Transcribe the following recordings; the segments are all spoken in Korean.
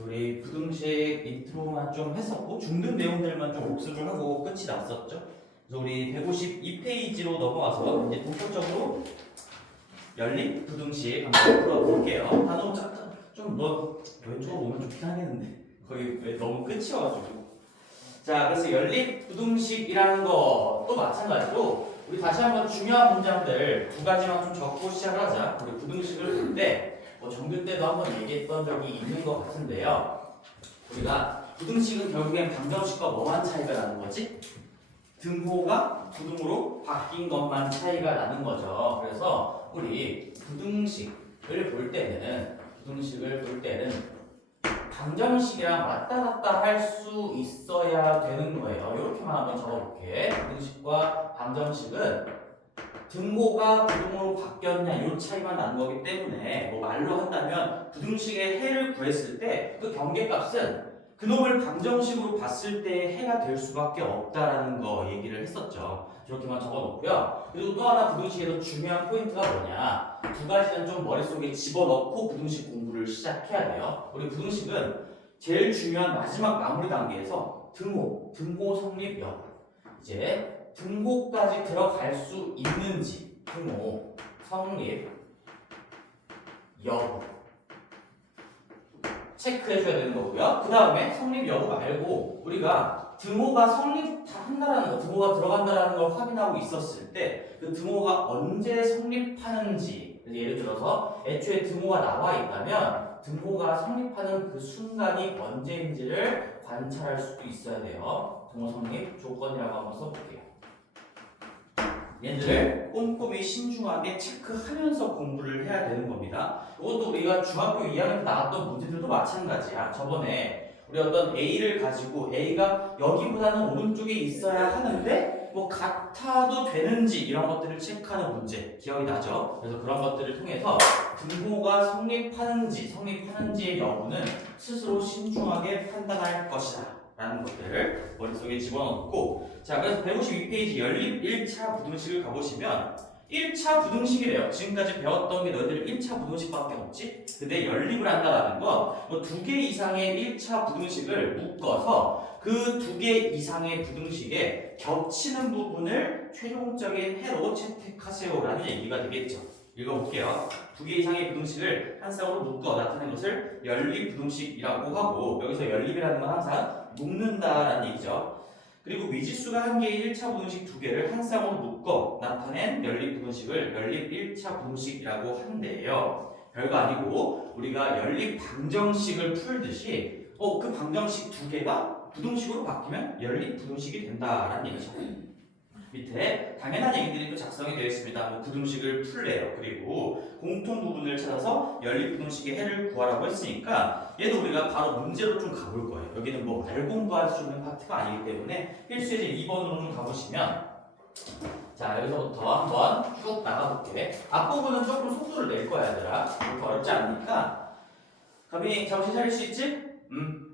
우리 부등식 인트로만 좀 했었고 중등 내용들만 좀 복습을 하고 끝이 났었죠. 그래서 우리 152페이지로 넘어와서 이제 본격적으로 연립 부등식 한번 풀어볼게요. 단어 좀뭐 왼쪽으로 오면 좋긴 하겠는데 거기 왜 너무 끝이어가지고. 자, 그래서 연립 부등식이라는 것도 마찬가지로 우리 다시 한번 중요한 문장들 두 가지만 좀 적고 시작을 하자. 우리 부등식을 볼 때 뭐 정규 때도 한번 얘기했던 적이 있는 것 같은데요. 우리가 부등식은 결국엔 방정식과 뭐만 차이가 나는 거지? 등호가 부등호로 바뀐 것만 차이가 나는 거죠. 그래서 우리 부등식을 볼 때는 방정식이랑 왔다 갔다 할 수 있어야 되는 거예요. 이렇게만 한번 적어볼게. 부등식과 방정식은 등호가 부등호로 바뀌었냐 이 차이만 나는 거기 때문에 뭐 말로 한다면 부등식의 해를 구했을 때 그 경계값은 그놈을 방정식으로 봤을 때 해가 될 수밖에 없다라는 거 얘기를 했었죠. 이렇게만 적어놓고요. 그리고 또 하나 부등식에서 중요한 포인트가 뭐냐, 두 가지는 좀 머릿속에 집어넣고 부등식 공부를 시작해야 돼요. 우리 부등식은 제일 중요한 마지막 마무리 단계에서 등호 성립 여부, 이제 등호까지 들어갈 수 있는지 등호 성립 여부 체크해줘야 되는 거고요. 그 다음에 성립 여부 말고 우리가 등호가 성립한다라는 거, 등호가 들어간다라는 걸 확인하고 있었을 때 그 등호가 언제 성립하는지, 예를 들어서 애초에 등호가 나와 있다면 등호가 성립하는 그 순간이 언제인지를 관찰할 수도 있어야 돼요. 등호 성립 조건이라고 한번 써볼게요. 얘들을 꼼꼼히 신중하게 체크하면서 공부를 해야 되는 겁니다. 이것도 우리가 중학교 2학년 때 나왔던 문제들도 마찬가지야. 저번에 우리 어떤 A를 가지고 A가 여기보다는 오른쪽에 있어야 하는데 뭐 같아도 되는지 이런 것들을 체크하는 문제 기억이 나죠? 그래서 그런 것들을 통해서 등호가 성립하는지의 여부는 스스로 신중하게 판단할 것이다 라는 것들을 머릿속에 집어넣고, 자, 그래서 152페이지 연립 1차 부등식을 가보시면 1차 부등식이래요. 지금까지 배웠던 게 너희들 1차 부등식밖에 없지? 근데 연립을 한다는 건 뭐 두 개 이상의 1차 부등식을 묶어서 그 두 개 이상의 부등식에 겹치는 부분을 최종적인 해로 채택하세요라는 얘기가 되겠죠. 읽어볼게요. 두 개 이상의 부등식을 한 쌍으로 묶어 나타낸 것을 연립 부등식이라고 하고, 여기서 연립이라는 건 항상 묶는다라는 얘기죠. 그리고 미지수가 한 개의 1차 부등식 두 개를 한 쌍으로 묶어 나타낸 연립 부등식을 연립 1차 부등식이라고 한대요. 별거 아니고 우리가 연립 방정식을 풀듯이 그 방정식 두 개가 부등식으로 바뀌면 연립 부등식이 된다라는 얘기죠. 밑에 당연한 얘기들이 또 작성이 되어 있습니다. 뭐 부등식을 풀래요. 그리고 공통 부분을 찾아서 연립 부등식의 해를 구하라고 했으니까 얘도 우리가 바로 문제로 좀 가볼 거예요. 여기는 뭐 말 공부할 수 있는 파트가 아니기 때문에 필수예제 2번으로 좀 가보시면, 자, 여기서부터 한번 쭉 나가볼게. 앞부분은 조금 속도를 낼 거야, 얘들아. 그렇게 어렵지 않으니까. 감히 정신 차릴 수 있지?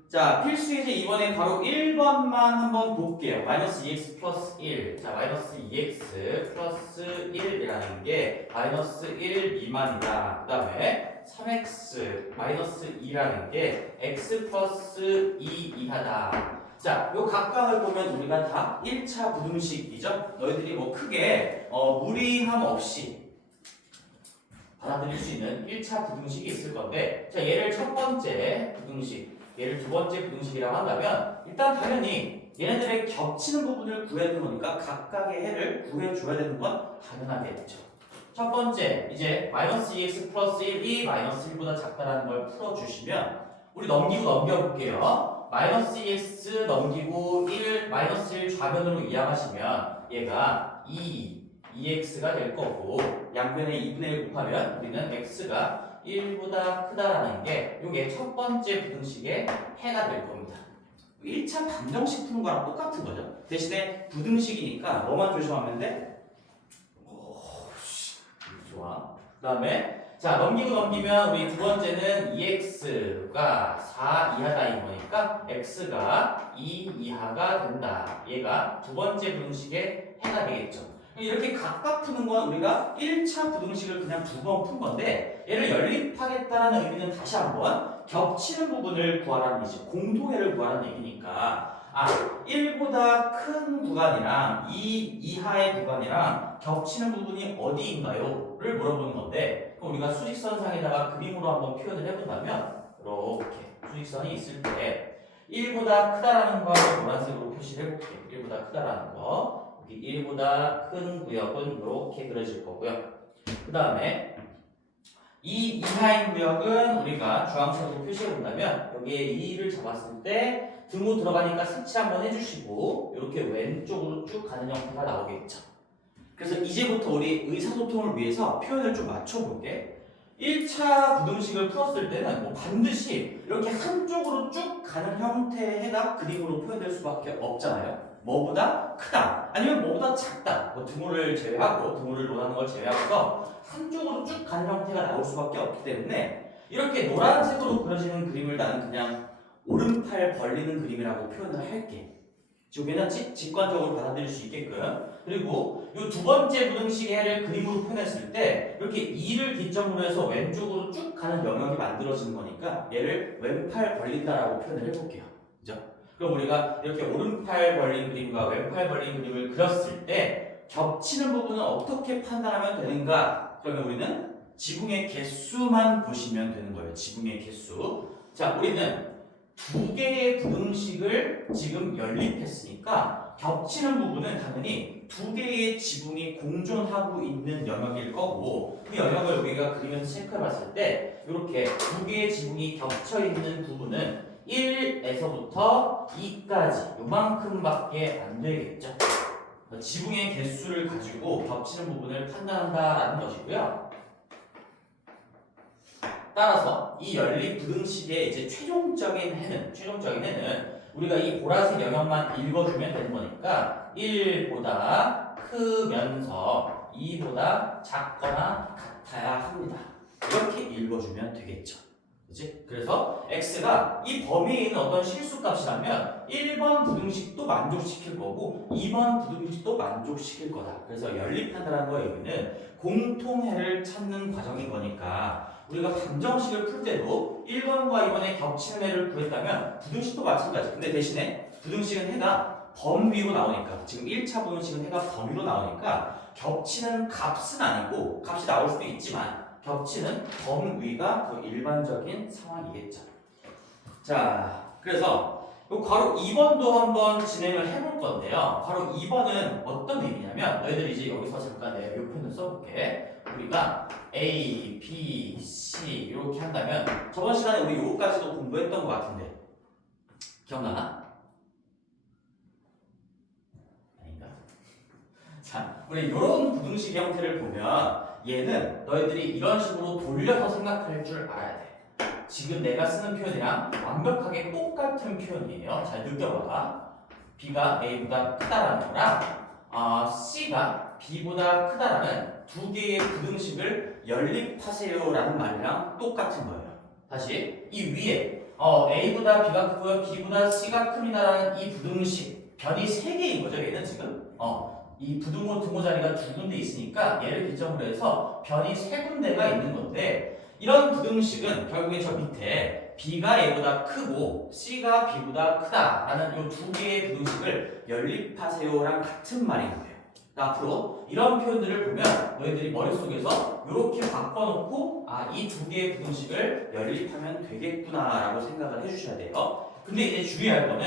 자, 필수예제 2번에 바로 1번만 한번 볼게요. 마이너스 2x 플러스 1. 자, 마이너스 2x 플러스 1이라는 게 마이너스 1 미만이다. 그 다음에 3x 마이너스 2라는 게 x 플러스 2 이하다. 자, 요 각각을 보면 우리가 다 1차 부등식이죠? 너희들이 뭐 크게 무리함 없이 받아들일 수 있는 1차 부등식이 있을 건데, 자, 얘를 첫 번째 부등식, 얘를 두 번째 부등식이라고 한다면 일단 당연히 얘네들의 겹치는 부분을 구해야 되는 거니까 각각의 해를 구해줘야 되는 건 당연하겠죠. 첫 번째, 이제 마이너스 2x 플러스 1이 마이너스 1보다 작다라는 걸 풀어주시면 우리 넘겨볼게요. 마이너스 2x 넘기고 1, 마이너스 1 좌변으로 이항하시면 얘가 2x가 될 거고, 양변에 2분의 1 곱하면 우리는 x가 1보다 크다라는 게 이게 첫 번째 부등식의 해가 될 겁니다. 1차 방정식 푸는 거랑 똑같은 거죠. 대신에 부등식이니까 뭐만 조심하면 돼? 좋아. 그 다음에 자, 넘기면 우리 두 번째는 2x가 4 이하다 이거니까 x가 2 이하가 된다. 얘가 두 번째 부등식의 해가 되겠죠. 이렇게 각각 푸는 건 우리가 1차 부등식을 그냥 두 번 푼 건데 얘를 연립하겠다라는 의미는 다시 한번 겹치는 부분을 구하라는 얘기지. 공통해를 구하라는 얘기니까 1보다 큰 구간이랑 2 이하의 구간이랑 겹치는 부분이 어디인가요? 를 물어보는 건데 그럼 우리가 수직선상에다가 그림으로 한번 표현을 해본다면 이렇게 수직선이 있을 때 1보다 크다라는 거를 노란색으로 표시를 해볼게요. 1보다 크다라는 거. 여기 1보다 큰 구역은 이렇게 그려질 거고요. 그 다음에 2 이하인 구역은 우리가 주황색으로 표시해 본다면 여기에 2를 잡았을 때 등호 들어가니까 색칠 한번 해주시고 이렇게 왼쪽으로 쭉 가는 형태가 나오겠죠. 그래서 이제부터 우리 의사소통을 위해서 표현을 좀 맞춰볼게. 1차 부등식을 풀었을 때는 뭐 반드시 이렇게 한쪽으로 쭉 가는 형태의 해가 그림으로 표현될 수밖에 없잖아요. 뭐보다 크다 아니면 뭐보다 작다 뭐 등호를 제외하고 등호를 논하는 걸 제외하고서 한쪽으로 쭉 가는 형태가 나올 수밖에 없기 때문에 이렇게 노란색으로 그려지는 그림을 나는 그냥 오른팔 벌리는 그림이라고 표현을 할게. 여기는 직관적으로 받아들일 수 있게끔. 그리고 이 두 번째 부등식의 해를 그림으로 표현했을 때 이렇게 2를 기점으로 해서 왼쪽으로 쭉 가는 영역이 만들어지는 거니까 얘를 왼팔 벌린다라고 표현을 해볼게요. 그죠? 그럼 우리가 이렇게 오른팔 벌린 그림과 왼팔 벌린 그림을 그렸을 때 겹치는 부분은 어떻게 판단하면 되는가? 그러면 우리는 지붕의 개수만 보시면 되는 거예요. 지붕의 개수. 자, 우리는 두 개의 부등식을 지금 연립했으니까 겹치는 부분은 당연히 두 개의 지붕이 공존하고 있는 영역일 거고 그 영역을 우리가 그리면서 체크해 봤을 때 이렇게 두 개의 지붕이 겹쳐 있는 부분은 1에서부터 2까지 요만큼밖에 안 되겠죠. 지붕의 개수를 가지고 겹치는 부분을 판단한다라는 것이고요. 따라서 이 연립 부등식의 이제 최종적인 해는 우리가 이 보라색 영역만 읽어주면 되는 거니까 1보다 크면서 2보다 작거나 같아야 합니다. 이렇게 읽어주면 되겠죠. 그치? 그래서 x가 이 범위에 있는 어떤 실수값이라면 1번 부등식도 만족시킬 거고 2번 부등식도 만족시킬 거다. 그래서 연립한다는 거의 의미는 공통해를 찾는 과정인 거니까 우리가 방정식을 풀 때도 1번과 2번의 겹치는 해를 구했다면 부등식도 마찬가지. 근데 대신에 부등식은 해가 범위로 나오니까 지금 1차 부등식은 해가 범위로 나오니까 ገብ치는 값은 아니고 값이 나올 수도 있지만 겹치는 범위가 더 일반적인 상황이겠죠. 자, 그래서 요 괄호 2번도 한번 진행을 해볼 건데요. 괄호 2번은 어떤 의미냐면 너희들 이제 여기서 잠깐 내 묘표를 써볼게. 우리가 A, B, C 이렇게 한다면 저번 시간에 우리 요거까지도 공부했던 것 같은데 기억나나? 아닌가? 자, 우리 이런 부등식 형태를 보면 얘는 너희들이 이런 식으로 돌려서 생각할 줄 알아야 돼. 지금 내가 쓰는 표현이랑 완벽하게 똑같은 표현이에요. 잘 느껴봐. B가 A보다 크다라는 거랑 C가 B보다 크다라는 두 개의 부등식을 연립하세요라는 말이랑 똑같은 거예요. 다시 이 위에 A보다 B가 크고요, B보다 C가 큽니다라는 이 부등식 변이 3개인 거죠. 얘는 지금 이 부등호 등호 자리가 두 군데 있으니까 얘를 기점으로 해서 변이 3군데가 있는 건데 이런 부등식은 결국에 저 밑에 B가 A보다 크고 C가 B보다 크다라는 이 두 개의 부등식을 연립하세요랑 같은 말인 거예요. 앞으로 이런 표현들을 보면 너희들이 머릿속에서 이렇게 바꿔놓고 이 두 개의 부등식을 연립하면 되겠구나라고 생각을 해주셔야 돼요. 근데 이제 주의할 거는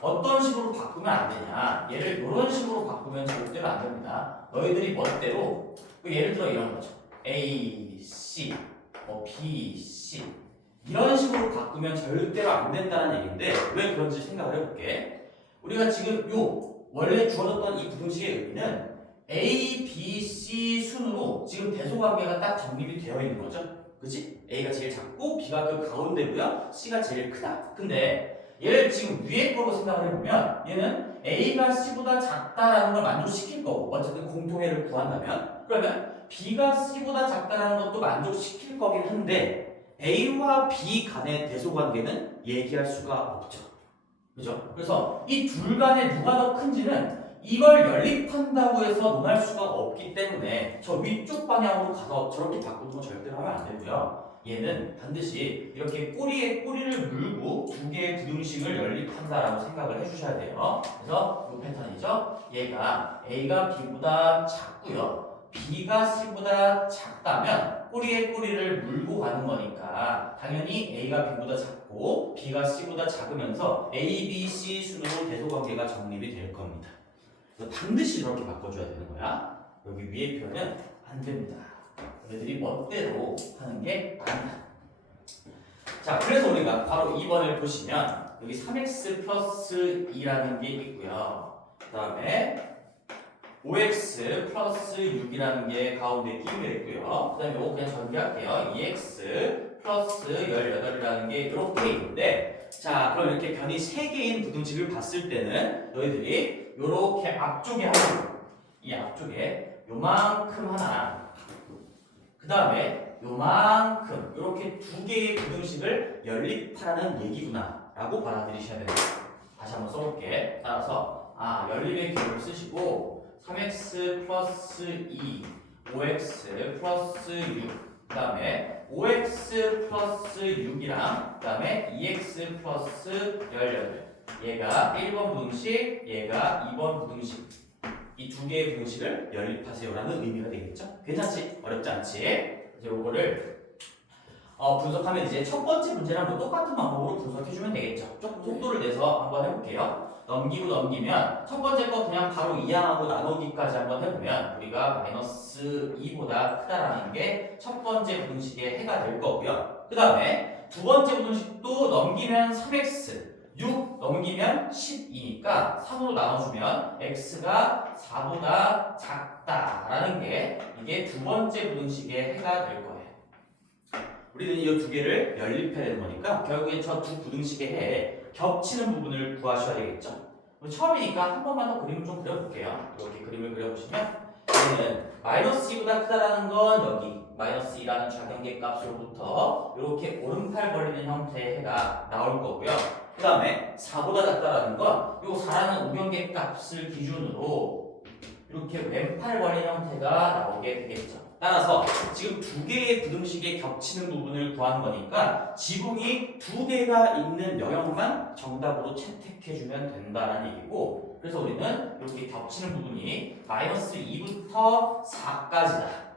어떤 식으로 바꾸면 안 되냐. 얘를 이런 식으로 바꾸면 절대로 안 됩니다. 너희들이 멋대로 예를 들어 이런 거죠. A, C, B, C 이런 식으로 바꾸면 절대로 안 된다는 얘기인데 왜 그런지 생각을 해볼게. 우리가 지금 원래 주어졌던 이 부등식의 의미는 A, B, C 순으로 지금 대소관계가 딱 정립이 되어 있는 거죠. 그치? A가 제일 작고 B가 그 가운데고요, C가 제일 크다. 근데 얘를 지금 위에 거로 생각을 해보면 얘는 A가 C보다 작다라는 걸 만족시킬 거고 어쨌든 공통해를 구한다면 그러면 B가 C보다 작다라는 것도 만족시킬 거긴 한데 A와 B 간의 대소관계는 얘기할 수가 없죠. 그죠? 그래서 이 둘 간에 누가 더 큰지는 이걸 연립한다고 해서 논할 수가 없기 때문에 저 위쪽 방향으로 가서 저렇게 바꾸는 건 절대로 하면 안 되고요. 얘는 반드시 이렇게 꼬리에 꼬리를 물고 두 개의 부등식을 연립한다라고 생각을 해주셔야 돼요. 그래서 이 패턴이죠. 얘가 A가 B보다 작고요. B가 C보다 작다면 꼬리에 꼬리를 물고 가는 거니까 당연히 A가 B보다 작고 B가 C보다 작으면서 A, B, C 순으로 대소관계가 정립이 될 겁니다. 그래서 반드시 이렇게 바꿔줘야 되는 거야. 여기 위에 표현은 안 됩니다. 너희들이 멋대로 하는 게 아니다. 자, 그래서 우리가 바로 2번을 보시면 여기 3x 플러스 2라는 게 있고요. 그 다음에 5x 플러스 6이라는 게 가운데 끼게 있고요. 그 다음에 이거 그냥 전개할게요. 2x 플러스 18이라는 게 이렇게 있는데, 자, 그럼 이렇게 변이 3개인 부등식을 봤을 때는 너희들이 이렇게 앞쪽에 하나, 이 앞쪽에 요만큼 하나, 그 다음에 요만큼 이렇게 두 개의 부등식을 연립하라는 얘기구나 라고 받아들이셔야 됩니다. 다시 한번 써볼게. 따라서 연립의 기호를 쓰시고 3x 플러스 2, 5x 플러스 6, 그 다음에 5x 플러스 6이랑 그 다음에 2x 플러스 18, 얘가 1번 부등식, 얘가 2번 부등식, 이 두 개의 부등식을 연립하세요라는 의미가 되겠죠? 괜찮지? 어렵지 않지? 그래서 요거를 분석하면 이제 첫 번째 문제랑 똑같은 방법으로 분석해주면 되겠죠? 조금 속도를 내서 한번 해볼게요. 넘기고 넘기면 첫 번째 거 그냥 바로 이항하고 나누기까지 한번 해보면 우리가 마이너스 2보다 크다라는 게 첫 번째 부등식의 해가 될 거고요. 그 다음에 두 번째 부등식도 넘기면 3x, 6 넘기면 12니까 3으로 나눠주면 x가 4보다 작다라는 게 이게 두 번째 부등식의 해가 될 거예요. 우리는 이 두 개를 연립해야 되는 거니까 결국엔 저 두 부등식의 해에 겹치는 부분을 구하셔야 되겠죠. 처음이니까 한 번만 더 그림을 좀 그려볼게요. 이렇게 그림을 그려보시면 얘는 마이너스 2보다 크다라는 건 여기 마이너스 2라는 좌경계 값으로부터 이렇게 오른팔 벌리는 형태의 해가 나올 거고요. 그 다음에 4보다 작다라는 건 이 4라는 우경계 값을 기준으로 이렇게 왼팔 벌리는 형태가 나오게 되겠죠. 따라서 지금 두 개의 부등식에 겹치는 부분을 구하는 거니까 지붕이 두 개가 있는 영역만 정답으로 채택해주면 된다는 얘기고, 그래서 우리는 이렇게 겹치는 부분이 마이너스 2부터 4까지다.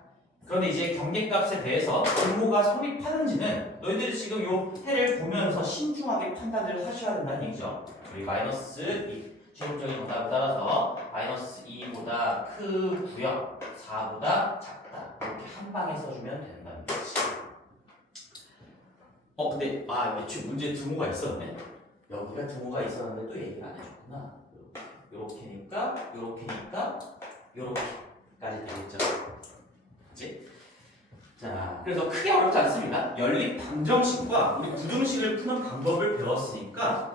그런데 이제 경계값에 대해서 분모가 성립하는지는 너희들이 지금 요 해를 보면서 신중하게 판단을 하셔야 된다는 얘기죠. 우리 마이너스 2 최종적인 정답에 따라서 마이너스 2보다 크고요, 4보다 작다. 이렇게 한 방에 써주면 된다는 거지. 근데 애초에 문제에 두모가 있었네. 여기가 두모가 있었는데 또 얘기를 안 해줬구나. 요렇게니까 요렇게까지 되겠죠. 그치? 자, 그래서 크게 어렵지 않습니다. 연립 방정식과 우리 부등식을 푸는 방법을 배웠으니까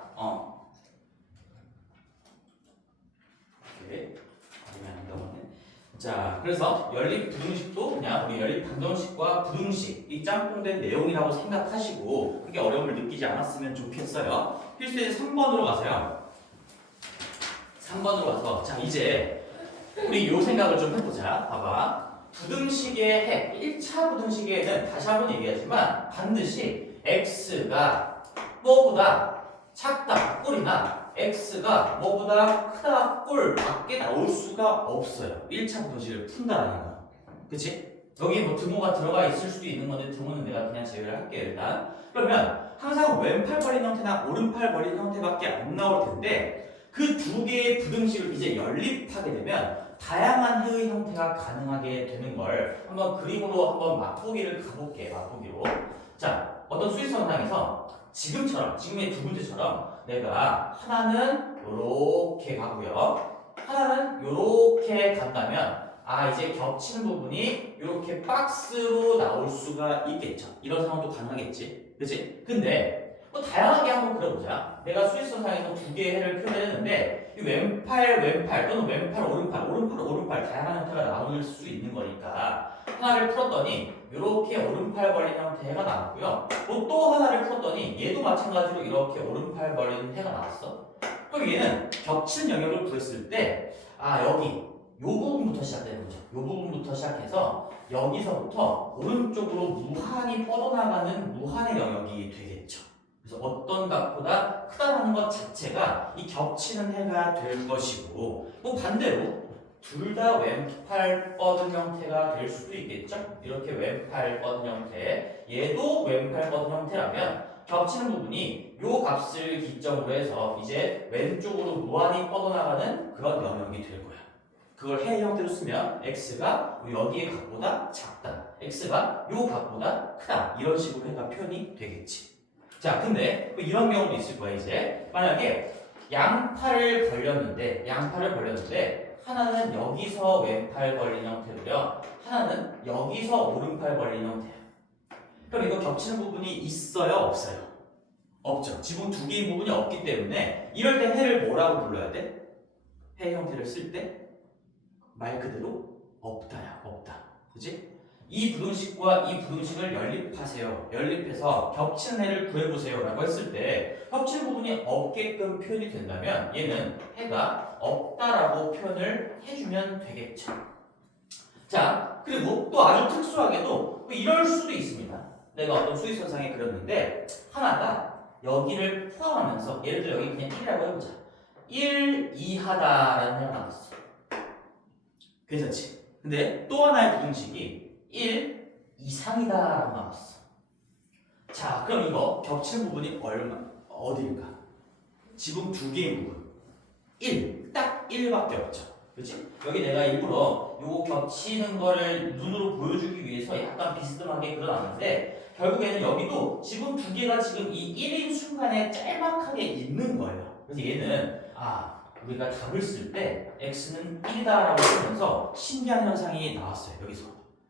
자, 그래서 연립 부등식도 그냥 우리 연립 방정식과 부등식 이 짬뽕된 내용이라고 생각하시고 그게 어려움을 느끼지 않았으면 좋겠어요. 필수의 3번으로 가세요. 3번으로 가서 자, 이제 우리 요 생각을 좀 해보자. 봐봐. 부등식의 해, 1차 부등식에는 다시 한번 얘기하지만 반드시 x가 뭐보다 작다 꼴이나 x가 뭐보다 크다 꼴 밖에 나올 수가 없어요. 1차 부등식을 푼다라는 거. 그치? 여기 뭐 등호가 들어가 있을 수도 있는 건데 등호는 내가 그냥 제외를 할게요 일단. 그러면 항상 왼팔 벌린 형태나 오른팔 벌린 형태밖에 안 나올 텐데 그 두 개의 부등식을 이제 연립하게 되면 다양한 해의 형태가 가능하게 되는 걸 한번 그림으로 한번 맛보기를 가볼게요. 맛보기로. 자, 어떤 수직선상에서 지금의 두 문제처럼 내가 하나는 요렇게 가고요, 하나는 요렇게 간다면 이제 겹치는 부분이 요렇게 박스로 나올 수가 있겠죠. 이런 상황도 가능하겠지. 그치? 근데 다양하게 한번 그려보자. 내가 수직선상에서 두 개의 해를 표현했는데 이 왼팔 또는 왼팔 오른팔 다양한 형태가 나올 수 있는 거니까 하나를 풀었더니 이렇게 오른팔 벌린 형태가 나왔고요. 또 하나를 풀었더니 얘도 마찬가지로 이렇게 오른팔 벌린 해가 나왔어. 그럼 얘는 겹치는 영역을 구했을 때 여기 요 부분부터 시작되는 거죠. 요 부분부터 시작해서 여기서부터 오른쪽으로 무한히 뻗어나가는 무한의 영역이 되겠죠. 그래서 어떤 값보다 크다라는 것 자체가 이 겹치는 해가 될 것이고, 또 반대로 둘 다 왼팔 뻗은 형태가 될 수도 있겠죠. 이렇게 왼팔 뻗은 형태, 얘도 왼팔 뻗은 형태라면 겹치는 부분이 요 값을 기점으로 해서 이제 왼쪽으로 무한히 뻗어나가는 그런 영역이 될 거야. 그걸 해 형태로 쓰면 x가 여기의 값보다 작다, x가 요 값보다 크다, 이런 식으로 해가 표현이 되겠지. 자, 근데 이런 경우도 있을 거야. 이제 만약에 양팔을 벌렸는데 하나는 여기서 왼팔 벌린 형태고요, 하나는 여기서 오른팔 벌린 형태예요. 그럼 이거 겹치는 부분이 있어요, 없어요? 없죠. 지금 두 개의 부분이 없기 때문에 이럴 때 해를 뭐라고 불러야 돼? 해 형태를 쓸 때 말 그대로 없다야, 없다. 그치? 이 부등식과 이 부등식을 연립하세요. 연립해서 겹치는 해를 구해보세요 라고 했을 때 겹치는 부분이 없게끔 표현이 된다면 얘는 해가 없다라고 표현을 해주면 되겠죠. 자, 그리고 또 아주 특수하게도 이럴 수도 있습니다. 내가 어떤 수직선상에 그렸는데 하나가 여기를 포함하면서, 예를 들어 여기 그냥 1이라고 해보자. 1 이하다라는 해가 나왔어. 괜찮지? 근데 또 하나의 부등식이 1 이상이다라고 나왔어. 자, 그럼 이거 겹치는 부분이 어디일까? 지금 두 개의 부분 1, 딱 1밖에 없죠. 그치? 여기 내가 일부러 요거 겹치는 거를 눈으로 보여주기 위해서 약간 비스듬하게 그려놨는데 결국에는 여기도 지금 두 개가 지금 이 1인 순간에 짤막하게 있는 거예요. 그래서 얘는 우리가 답을 쓸 때 x는 1이다라고 쓰면서 신기한 현상이 나왔어요. 여기서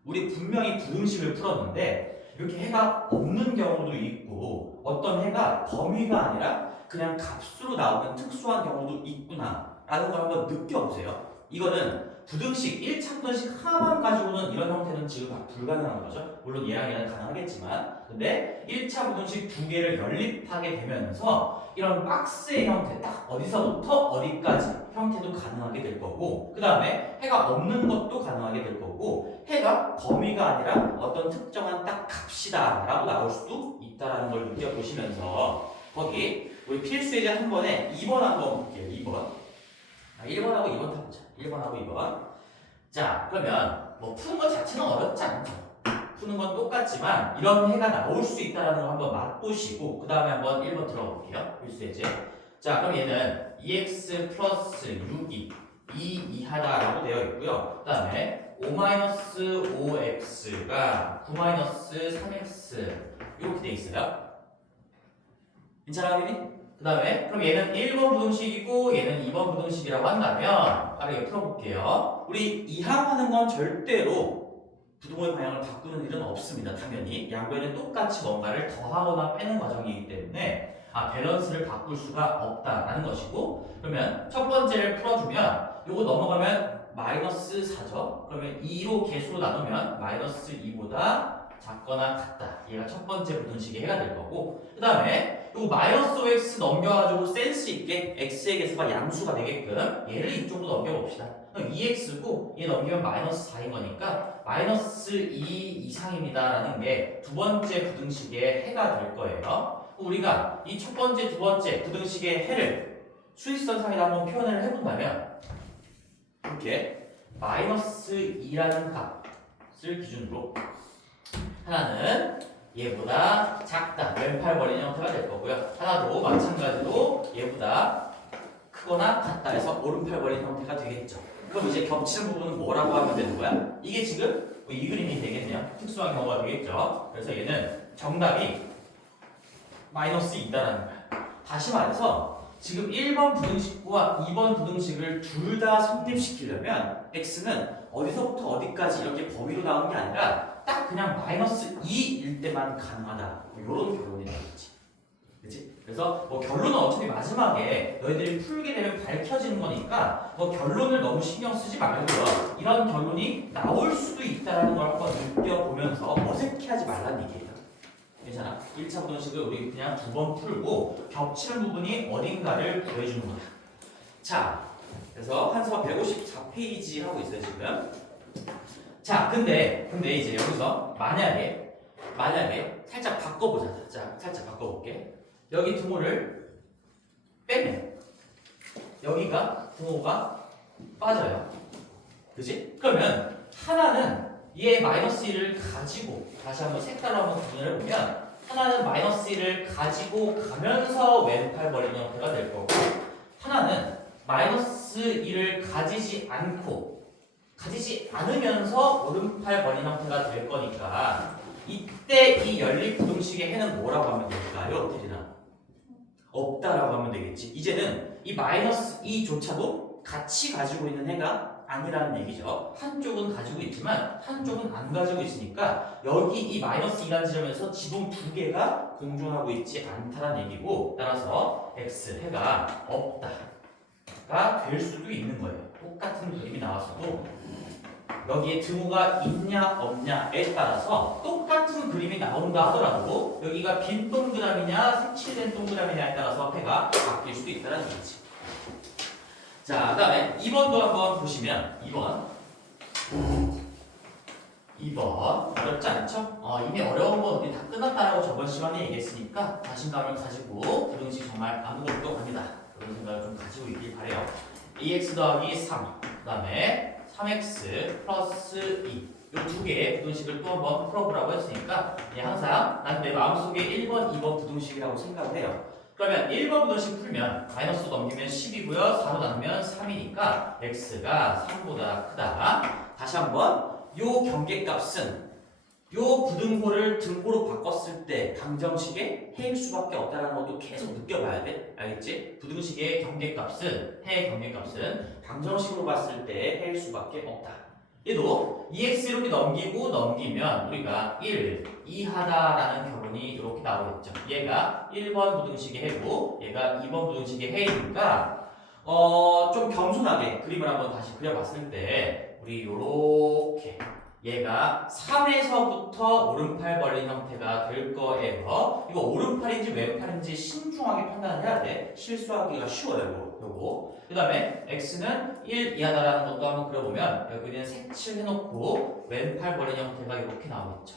우리 분명히 부등식을 풀었는데 이렇게 해가 없는 경우도 있고 어떤 해가 범위가 아니라 그냥 값으로 나오는 특수한 경우도 있구나 라는 걸 한번 느껴보세요. 이거는 부등식, 1차 부등식 하나만 가지고는 이런 형태는 지금 불가능한 거죠. 물론 얘랑 얘는 가능하겠지만, 근데 1차 부등식 두 개를 연립하게 되면서 이런 박스의 형태, 딱 어디서부터 어디까지 형태도 가능하게 될 거고, 그 다음에 해가 없는 것도 가능하게 될 거고, 해가 범위가 아니라 어떤 특정한 딱 값이다 라고 나올 수도 있다라는 걸 느껴보시면서 거기 우리 필수 예제 한 번에 2번 한번 볼게요. 2번. 1번하고 2번 타보자. 1번하고 2번. 자, 그러면 뭐 푸는 것 자체는 어렵지 않죠. 푸는 건 똑같지만 이런 해가 나올 수 있다는 걸 한번 맛보시고 그 다음에 한번 1번 들어볼게요. 필수 예제. 자, 그럼 얘는 2x 플러스 6이 2 이하다라고 되어 있고요. 그 다음에 5-5x가 9-3x 이렇게 되어 있어요. 괜찮아, 하빈이? 그 다음에 그럼 얘는 1번 부등식이고 얘는 2번 부등식이라고 한다면 빠르게 풀어볼게요. 우리 이항하는 건 절대로 부등호의 방향을 바꾸는 일은 없습니다. 당연히 양변에 똑같이 뭔가를 더하거나 빼는 과정이기 때문에 밸런스를 바꿀 수가 없다라는 것이고, 그러면 첫 번째를 풀어주면 요거 넘어가면 마이너스 4죠. 그러면 2로 개수로 나누면 마이너스 2보다 작거나 같다. 얘가 첫 번째 부등식의 해가 될 거고, 그 다음에 요 마이너스 5x 넘겨가지고 센스 있게 x의 개수가 양수가 되게끔 얘를 이쪽으로 넘겨봅시다. 그럼 2x고 얘 넘기면 마이너스 4인 거니까 마이너스 2 이상입니다라는 게 두 번째 부등식의 해가 될 거예요. 우리가 이 첫 번째, 두 번째 부등식의 해를 수직선상에다 한번 표현을 해본다면 이렇게 마이너스 2라는 값을 기준으로 하나는 얘보다 작다, 왼팔 벌린 형태가 될 거고요. 하나도 마찬가지로 얘보다 크거나 같다 해서 오른팔 벌린 형태가 되겠죠. 그럼 이제 겹치는 부분은 뭐라고 하면 되는 거야? 이게 지금 이 그림이 되겠네요. 특수한 경우가 되겠죠. 그래서 얘는 정답이 마이너스 2다라는 거야. 다시 말해서 지금 1번 부등식과 2번 부등식을 둘 다 성립시키려면 x는 어디서부터 어디까지 이렇게 범위로 나오는 게 아니라 딱 그냥 마이너스 2일 때만 가능하다. 이런 결론이 나오겠지. 그치? 그래서 뭐 결론은 어차피 마지막에 너희들이 풀게 되면 밝혀지는 거니까 뭐 결론을 너무 신경 쓰지 말고요. 이런 결론이 나올 수도 있다는 걸 한번 느껴보면서 어색해하지 말라는 얘기예요. 괜찮아? 1차 부등식을 우리 그냥 두 번 풀고 겹치는 부분이 어딘가를 구해주는 거야. 자, 그래서 한서 154페이지 하고 있어요 지금. 자, 근데 이제 여기서 만약에 살짝 바꿔보자. 자, 살짝 바꿔볼게. 여기 등호를 빼면 여기가 등호가 빠져요. 그지? 그러면 하나는 얘 마이너스 1을 가지고 다시 한번 색깔로 한번 구분을 해보면 하나는 마이너스 1을 가지고 가면서 왼팔 벌린 형태가 될 거고 하나는 마이너스 1을 가지지 않으면서 오른팔 벌린 형태가 될 거니까 이때 이 연립부등식의 해는 뭐라고 하면 될까요? 대리나 없다라고 하면 되겠지. 이제는 이 마이너스 2조차도 같이 가지고 있는 해가 아니라는 얘기죠. 한쪽은 가지고 있지만 한쪽은 안 가지고 있으니까 여기 이 마이너스 2라는 지점에서 지붕 두 개가 공존하고 있지 않다는 얘기고 따라서 x 해가 없다가 될 수도 있는 거예요. 똑같은 그림이 나왔어도 여기에 등호가 있냐 없냐에 따라서 똑같은 그림이 나온다 하더라도 여기가 빈 동그라미냐 색칠된 동그라미냐에 따라서 해가 바뀔 수도 있다는 얘기지. 자, 그 다음에 2번도 한번 보시면 2번 어렵지 않죠? 이미 어려운 건 우리 다 끝났다라고 저번 시간에 얘기했으니까 자신감을 가지고 부등식 정말 아무것도 아니다 그런 생각을 좀 가지고 있길 바래요. 2x 더하기 3 그 다음에 3x 플러스 2 이 두 개의 부등식을 또 한번 풀어보라고 했으니까 항상 난 내 마음속에 1번, 2번 부등식이라고 생각을 해요. 그러면 1번 부등식 풀면 마이너스 넘기면 10이고요. 4로 나누면 3이니까 x가 3보다 크다. 다시 한번 요 경계값은 요 부등호를 등호로 바꿨을 때 방정식의 해일 수밖에 없다는 것도 계속 느껴봐야 돼. 알겠지? 부등식의 경계값은 해의 경계값은 방정식으로 봤을 때 해일 수밖에 없다. 얘도 2x 이렇게 넘기면 우리가 1 이하다라는 결론이 이렇게 나오겠죠. 얘가 1번 부등식의 해고 얘가 2번 부등식의 해이니까 좀 겸손하게 그림을 한번 다시 그려봤을 때 우리 요렇게 얘가 3에서부터 오른팔 벌린 형태가 될 거예요. 이거 오른팔인지 왼팔인지 신중하게 판단을 해야 돼. 실수하기가 쉬워요. 요거. 그 다음에 x는 1 이하다라는 것도 한번 그려보면 여기는 색칠해놓고 왼팔 벌린 형태가 이렇게 나오겠죠.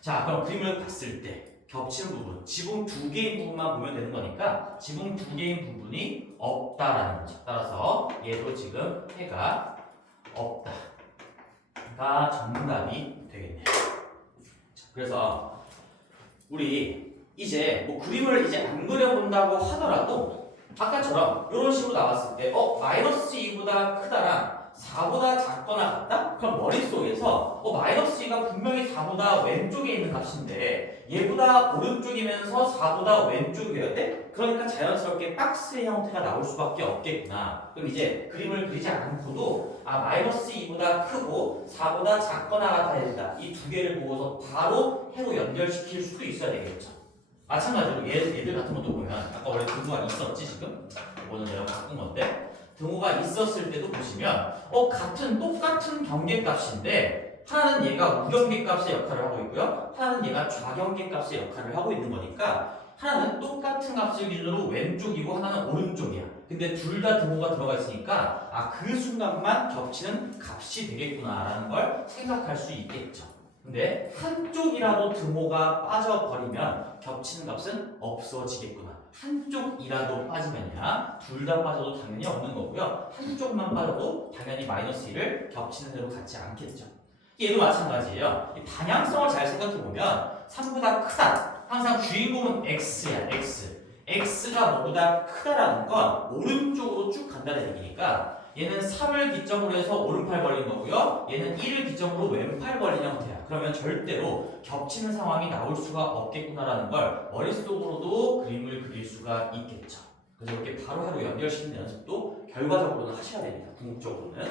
자, 그럼 그림을 봤을 때 겹치는 부분, 지붕 두 개인 부분만 보면 되는 거니까 지붕 두 개인 부분이 없다라는 거죠. 따라서 얘도 지금 해가 없다. 가 정답이 되겠네요. 자, 그래서 우리 이제 뭐 그림을 이제 안 그려본다고 하더라도 아까처럼 이런 식으로 나왔을 때 마이너스 2보다 크다랑 4보다 작거나 같다? 그럼 머릿속에서 마이너스 2가 분명히 4보다 왼쪽에 있는 값인데 얘보다 오른쪽이면서 4보다 왼쪽이어야 돼? 그러니까 자연스럽게 박스의 형태가 나올 수밖에 없겠구나. 그럼 이제 그림을 그리지 않고도 마이너스 2보다 크고 4보다 작거나 같아야 된다. 이 두 개를 보고서 바로 해로 연결시킬 수도 있어야 되겠죠. 마찬가지로 얘들 같은 것도 보면 아까 원래 등호가 있었지 지금? 이거는 내가 바꾼 건데 등호가 있었을 때도 보시면 똑같은 경계값인데 하나는 얘가 우경계값의 역할을 하고 있고요. 하나는 얘가 좌경계값의 역할을 하고 있는 거니까 하나는 똑같은 값을 기준으로 왼쪽이고 하나는 오른쪽이야. 근데 둘 다 등호가 들어가 있으니까 그 순간만 겹치는 값이 되겠구나라는 걸 생각할 수 있겠죠. 근데 한쪽이라도 등호가 빠져버리면 겹치는 값은 없어지겠구나. 한쪽이라도 빠지면야 둘 다 빠져도 당연히 없는 거고요. 한쪽만 빠져도 당연히 마이너스 1을 겹치는 대로 갖지 않겠죠. 얘도 마찬가지예요. 이 방향성을 잘 생각해보면 3보다 크다. 항상 주인공은 x야. x가 뭐보다 크다라는 건 오른쪽으로 쭉 간다는 얘기니까 얘는 3을 기점으로 해서 오른팔 벌린 거고요. 얘는 1을 기점으로 왼팔 벌린 형태야. 그러면 절대로 겹치는 상황이 나올 수가 없겠구나라는 걸 머릿속으로도 그림을 그릴 수가 있겠죠. 그래서 이렇게 바로 연결시키는 연습도 결과적으로는 하셔야 됩니다. 궁극적으로는.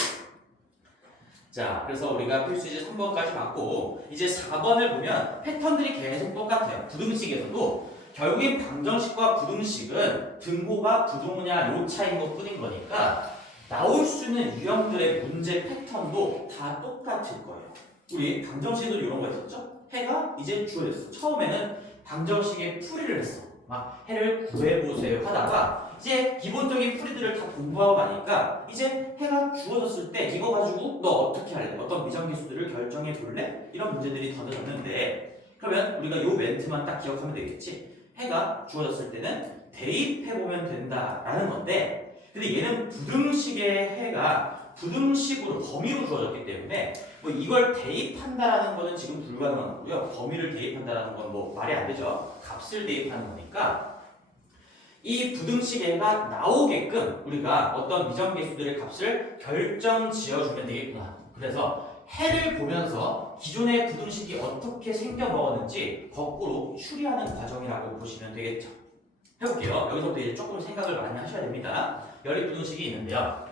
자, 그래서 우리가 필수이제 3번까지 봤고 이제 4번을 보면 패턴들이 계속 똑같아요. 부등식에서도 결국엔 방정식과 부등식은 등호가 부등호냐 요 차이인 것 뿐인 거니까 나올 수 있는 유형들의 문제 패턴도 다 똑같을 거예요. 우리 방정식에도 이런 거 있었죠? 해가 이제 주어졌어. 처음에는 방정식의 풀이를 했어. 막 해를 구해보세요 하다가 이제 기본적인 풀이들을 다 공부하고 나니까 이제 해가 주어졌을 때 이거 가지고 너 어떻게 할래? 어떤 미정계수들을 결정해 볼래? 이런 문제들이 던져졌는데 그러면 우리가 요 멘트만 딱 기억하면 되겠지. 해가 주어졌을 때는 대입해보면 된다라는 건데 근데 얘는 부등식의 해가 부등식으로 범위로 주어졌기 때문에 뭐 이걸 대입한다라는 거는 지금 불가능한 거고요. 범위를 대입한다라는 건 뭐 말이 안 되죠. 값을 대입하는 거니까 이 부등식의 해가 나오게끔 우리가 어떤 미정계수들의 값을 결정 지어주면 되겠구나. 그래서 해를 보면서 기존의 부등식이 어떻게 생겨 먹었는지 거꾸로 추리하는 과정이라고 보시면 되겠죠. 해볼게요. 여기서부터 이제 조금 생각을 많이 하셔야 됩니다. 연립 부등식이 있는데요.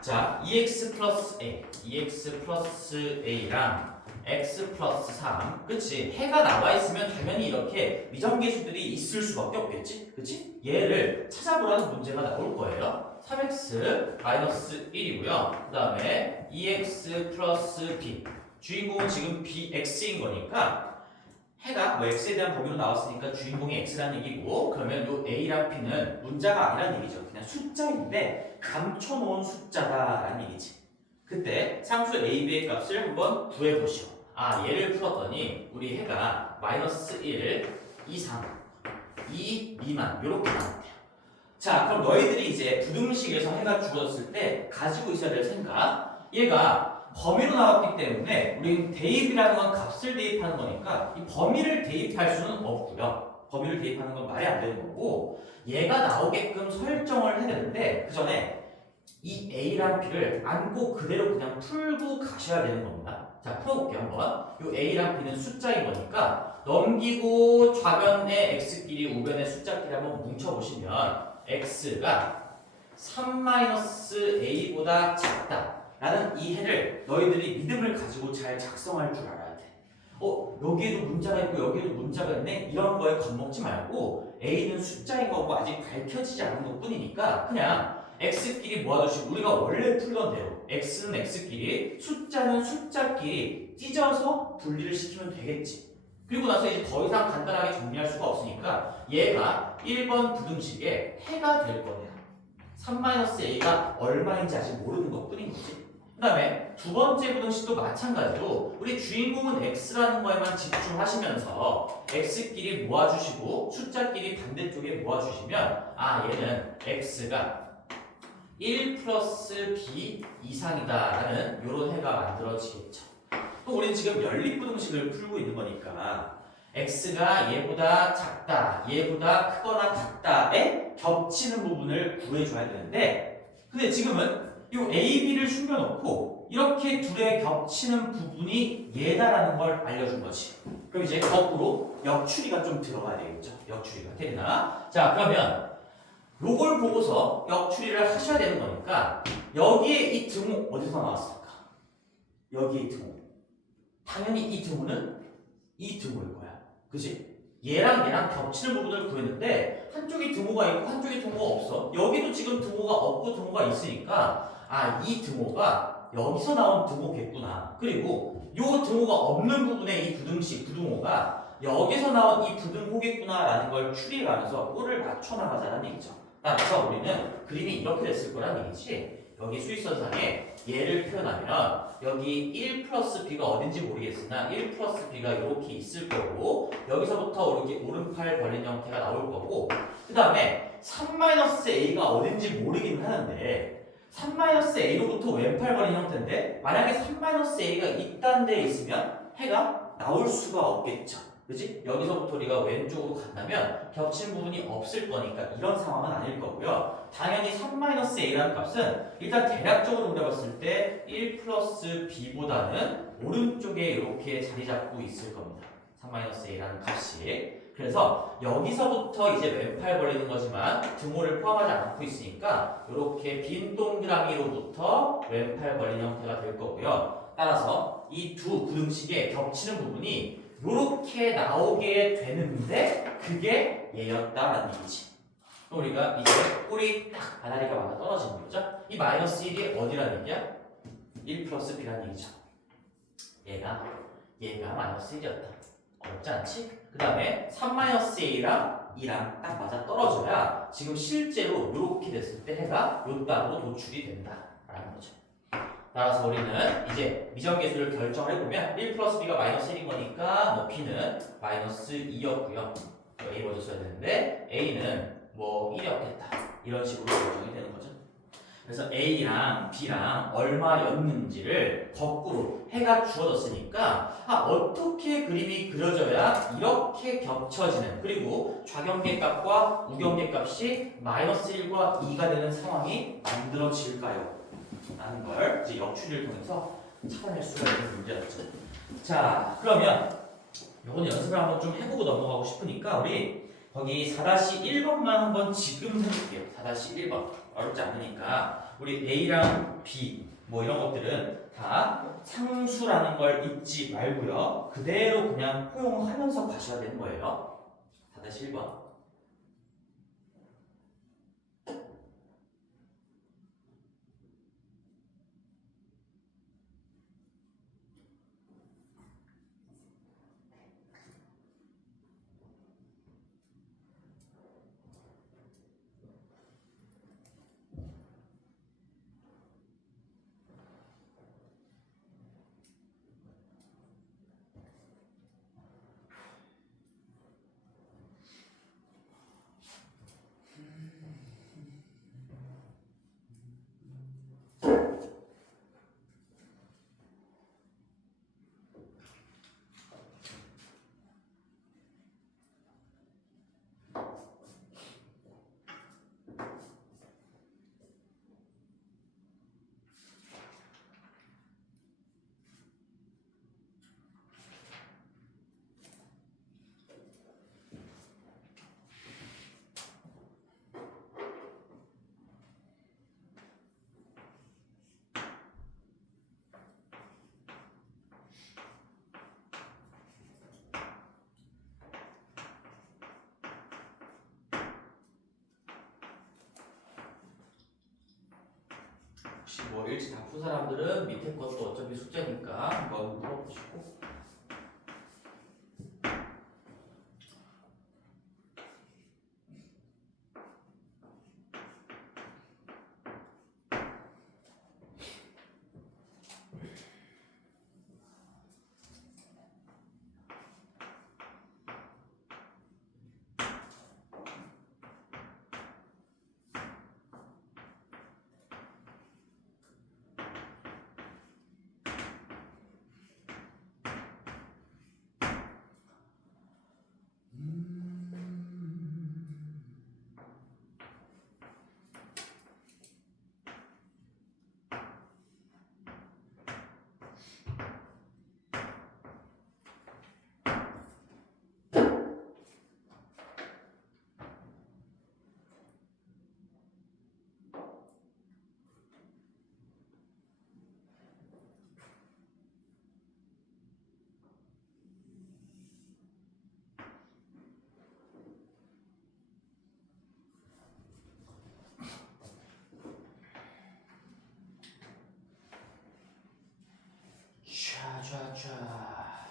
자, 2x 플러스 a, 2x 플러스 a랑 x 플러스 3, 그치? 해가 나와 있으면 당연히 이렇게 미정계수들이 있을 수밖에 없겠지? 그치? 얘를 찾아보라는 문제가 나올 거예요. 3x 마이너스 1이고요. 그 다음에 2x 플러스 b, 주인공은 지금 x인 거니까 해가 뭐 x에 대한 범위로 나왔으니까 주인공이 x라는 얘기고 그러면 요 a랑 b는 문자가 아니란 얘기죠. 그냥 숫자인데 감춰놓은 숫자다라는 얘기지. 그때 상수 a, b의 값을 한번 구해보시오. 아 얘를 풀었더니 우리 해가 마이너스 1 이상 2 미만 요렇게 나왔대요. 자 그럼 너희들이 이제 부등식에서 해가 주어졌을 때 가지고 있어야 될 생각 얘가 범위로 나왔기 때문에 우리는 대입이라는 건 값을 대입하는 거니까 이 범위를 대입할 수는 없고요. 범위를 대입하는 건 말이 안 되는 거고 얘가 나오게끔 설정을 해야 되는데 그 전에 이 A랑 B를 안고 그대로 그냥 풀고 가셔야 되는 겁니다. 자 풀어볼게요 한번. 이 A랑 B는 숫자인 거니까 넘기고 좌변의 X끼리 우변의 숫자끼리 한번 뭉쳐보시면 X가 3-A보다 작다 라는 이 해를 너희들이 믿음을 가지고 잘 작성할 줄 알아야 돼. 여기에도 문자가 있고 여기에도 문자가 있네? 이런 거에 겁먹지 말고 A는 숫자인 거고 아직 밝혀지지 않은 것 뿐이니까 그냥 X끼리 모아두시고 우리가 원래 풀던 대로 X는 X끼리 숫자는 숫자끼리 찢어서 분리를 시키면 되겠지. 그리고 나서 이제 더 이상 간단하게 정리할 수가 없으니까 얘가 1번 부등식의 해가 될 거예요. 3-A가 얼마인지 아직 모르는 것 뿐인 거지. 그 다음에 두 번째 부등식도 마찬가지로 우리 주인공은 x라는 거에만 집중하시면서 x끼리 모아주시고 숫자끼리 반대쪽에 모아주시면 아 얘는 x가 1 플러스 b 이상이다 라는 이런 해가 만들어지겠죠. 또 우리는 지금 연립부등식을 풀고 있는 거니까 x가 얘보다 작다, 얘보다 크거나 같다에 겹치는 부분을 구해줘야 되는데 근데 지금은 이 A, B를 숨겨놓고 이렇게 둘의 겹치는 부분이 얘다라는 걸 알려준 거지. 그럼 이제 거꾸로 역추리가 좀 들어가야 되겠죠. 역추리가. 테리나. 자 그러면 요걸 보고서 역추리를 하셔야 되는 거니까 여기에 이 등호 어디서 나왔을까? 여기에 이 등호. 당연히 이 등호는 이 등호일 거야. 그치? 얘랑 겹치는 부분을 구했는데 한쪽이 등호가 있고 한쪽이 등호가 없어. 여기도 지금 등호가 없고 등호가 있으니까 아, 이 등호가 여기서 나온 등호겠구나. 그리고 요 등호가 없는 부분의 이 부등식, 부등호가 여기서 나온 이 부등호겠구나라는 걸 추리해가면서 꼴을 맞춰 나가자는 얘기죠. 따라서 우리는 그림이 이렇게 됐을 거란 얘기지. 여기 수익선상에 얘를 표현하면 여기 1 플러스 b가 어딘지 모르겠으나 1 플러스 b가 이렇게 있을 거고 여기서부터 이렇게 오른팔 벌린 형태가 나올 거고 그 다음에 3-a가 어딘지 모르긴 하는데 3-a로부터 왼팔 벌린 형태인데 만약에 3-a가 있다는 데에 있으면 해가 나올 수가 없겠죠. 그치? 여기서부터 우리가 왼쪽으로 간다면 겹친 부분이 없을 거니까 이런 상황은 아닐 거고요. 당연히 3-a라는 값은 일단 대략적으로 우리가 봤을 때 1 플러스 b보다는 오른쪽에 이렇게 자리 잡고 있을 겁니다. 3-a라는 값이. 그래서 여기서부터 이제 왼팔 벌리는 거지만 등호를 포함하지 않고 있으니까 이렇게 빈 동그라미로부터 왼팔 벌린 형태가 될 거고요. 따라서 이 두 부등식에 겹치는 부분이 이렇게 나오게 되는데 그게 얘였다라는 얘기지. 우리가 이제 꼴이 딱 바다리가 맞아 떨어지는 거죠. 이 마이너스 1이 어디라는 얘기야? 1 플러스 b라는 얘기죠. 얘가 마이너스 1이었다. 어렵지 않지? 그 다음에 3-a랑 2랑 딱 맞아 떨어져야 지금 실제로 이렇게 됐을 때 해가 요 땅으로 도출이 된다라는 거죠. 따라서 우리는 이제 미정계수를 결정해보면 1 플러스 b가 마이너스 1인 거니까 뭐 b는 마이너스 2였고요. a 먼저 써야 되는데 a는 뭐 1이었겠다. 이런 식으로 결정이 되는 거죠. 그래서 a랑 b랑 얼마였는지를 거꾸로 해가 주어졌으니까 어떻게 그림이 그려져야 이렇게 겹쳐지는 그리고 좌경계값과 우경계값이 마이너스 1과 2가 되는 상황이 만들어질까요? 라는 걸 이제 역추리를 통해서 찾아낼 수가 있는 문제였죠. 자, 그러면 이건 연습을 한번 좀 해보고 넘어가고 싶으니까 우리 거기 4-1번만 한번 지금 해볼게요. 4-1번 어렵지 않으니까 우리 A랑 B 뭐 이런 것들은 다 상수라는 걸 잊지 말고요. 그대로 그냥 포용하면서 가셔야 되는 거예요. 4-1번. 혹시 뭐 일찍 다 푼 사람들은 밑에 것도 어차피 숙제니까 한번 물어보시고. 자.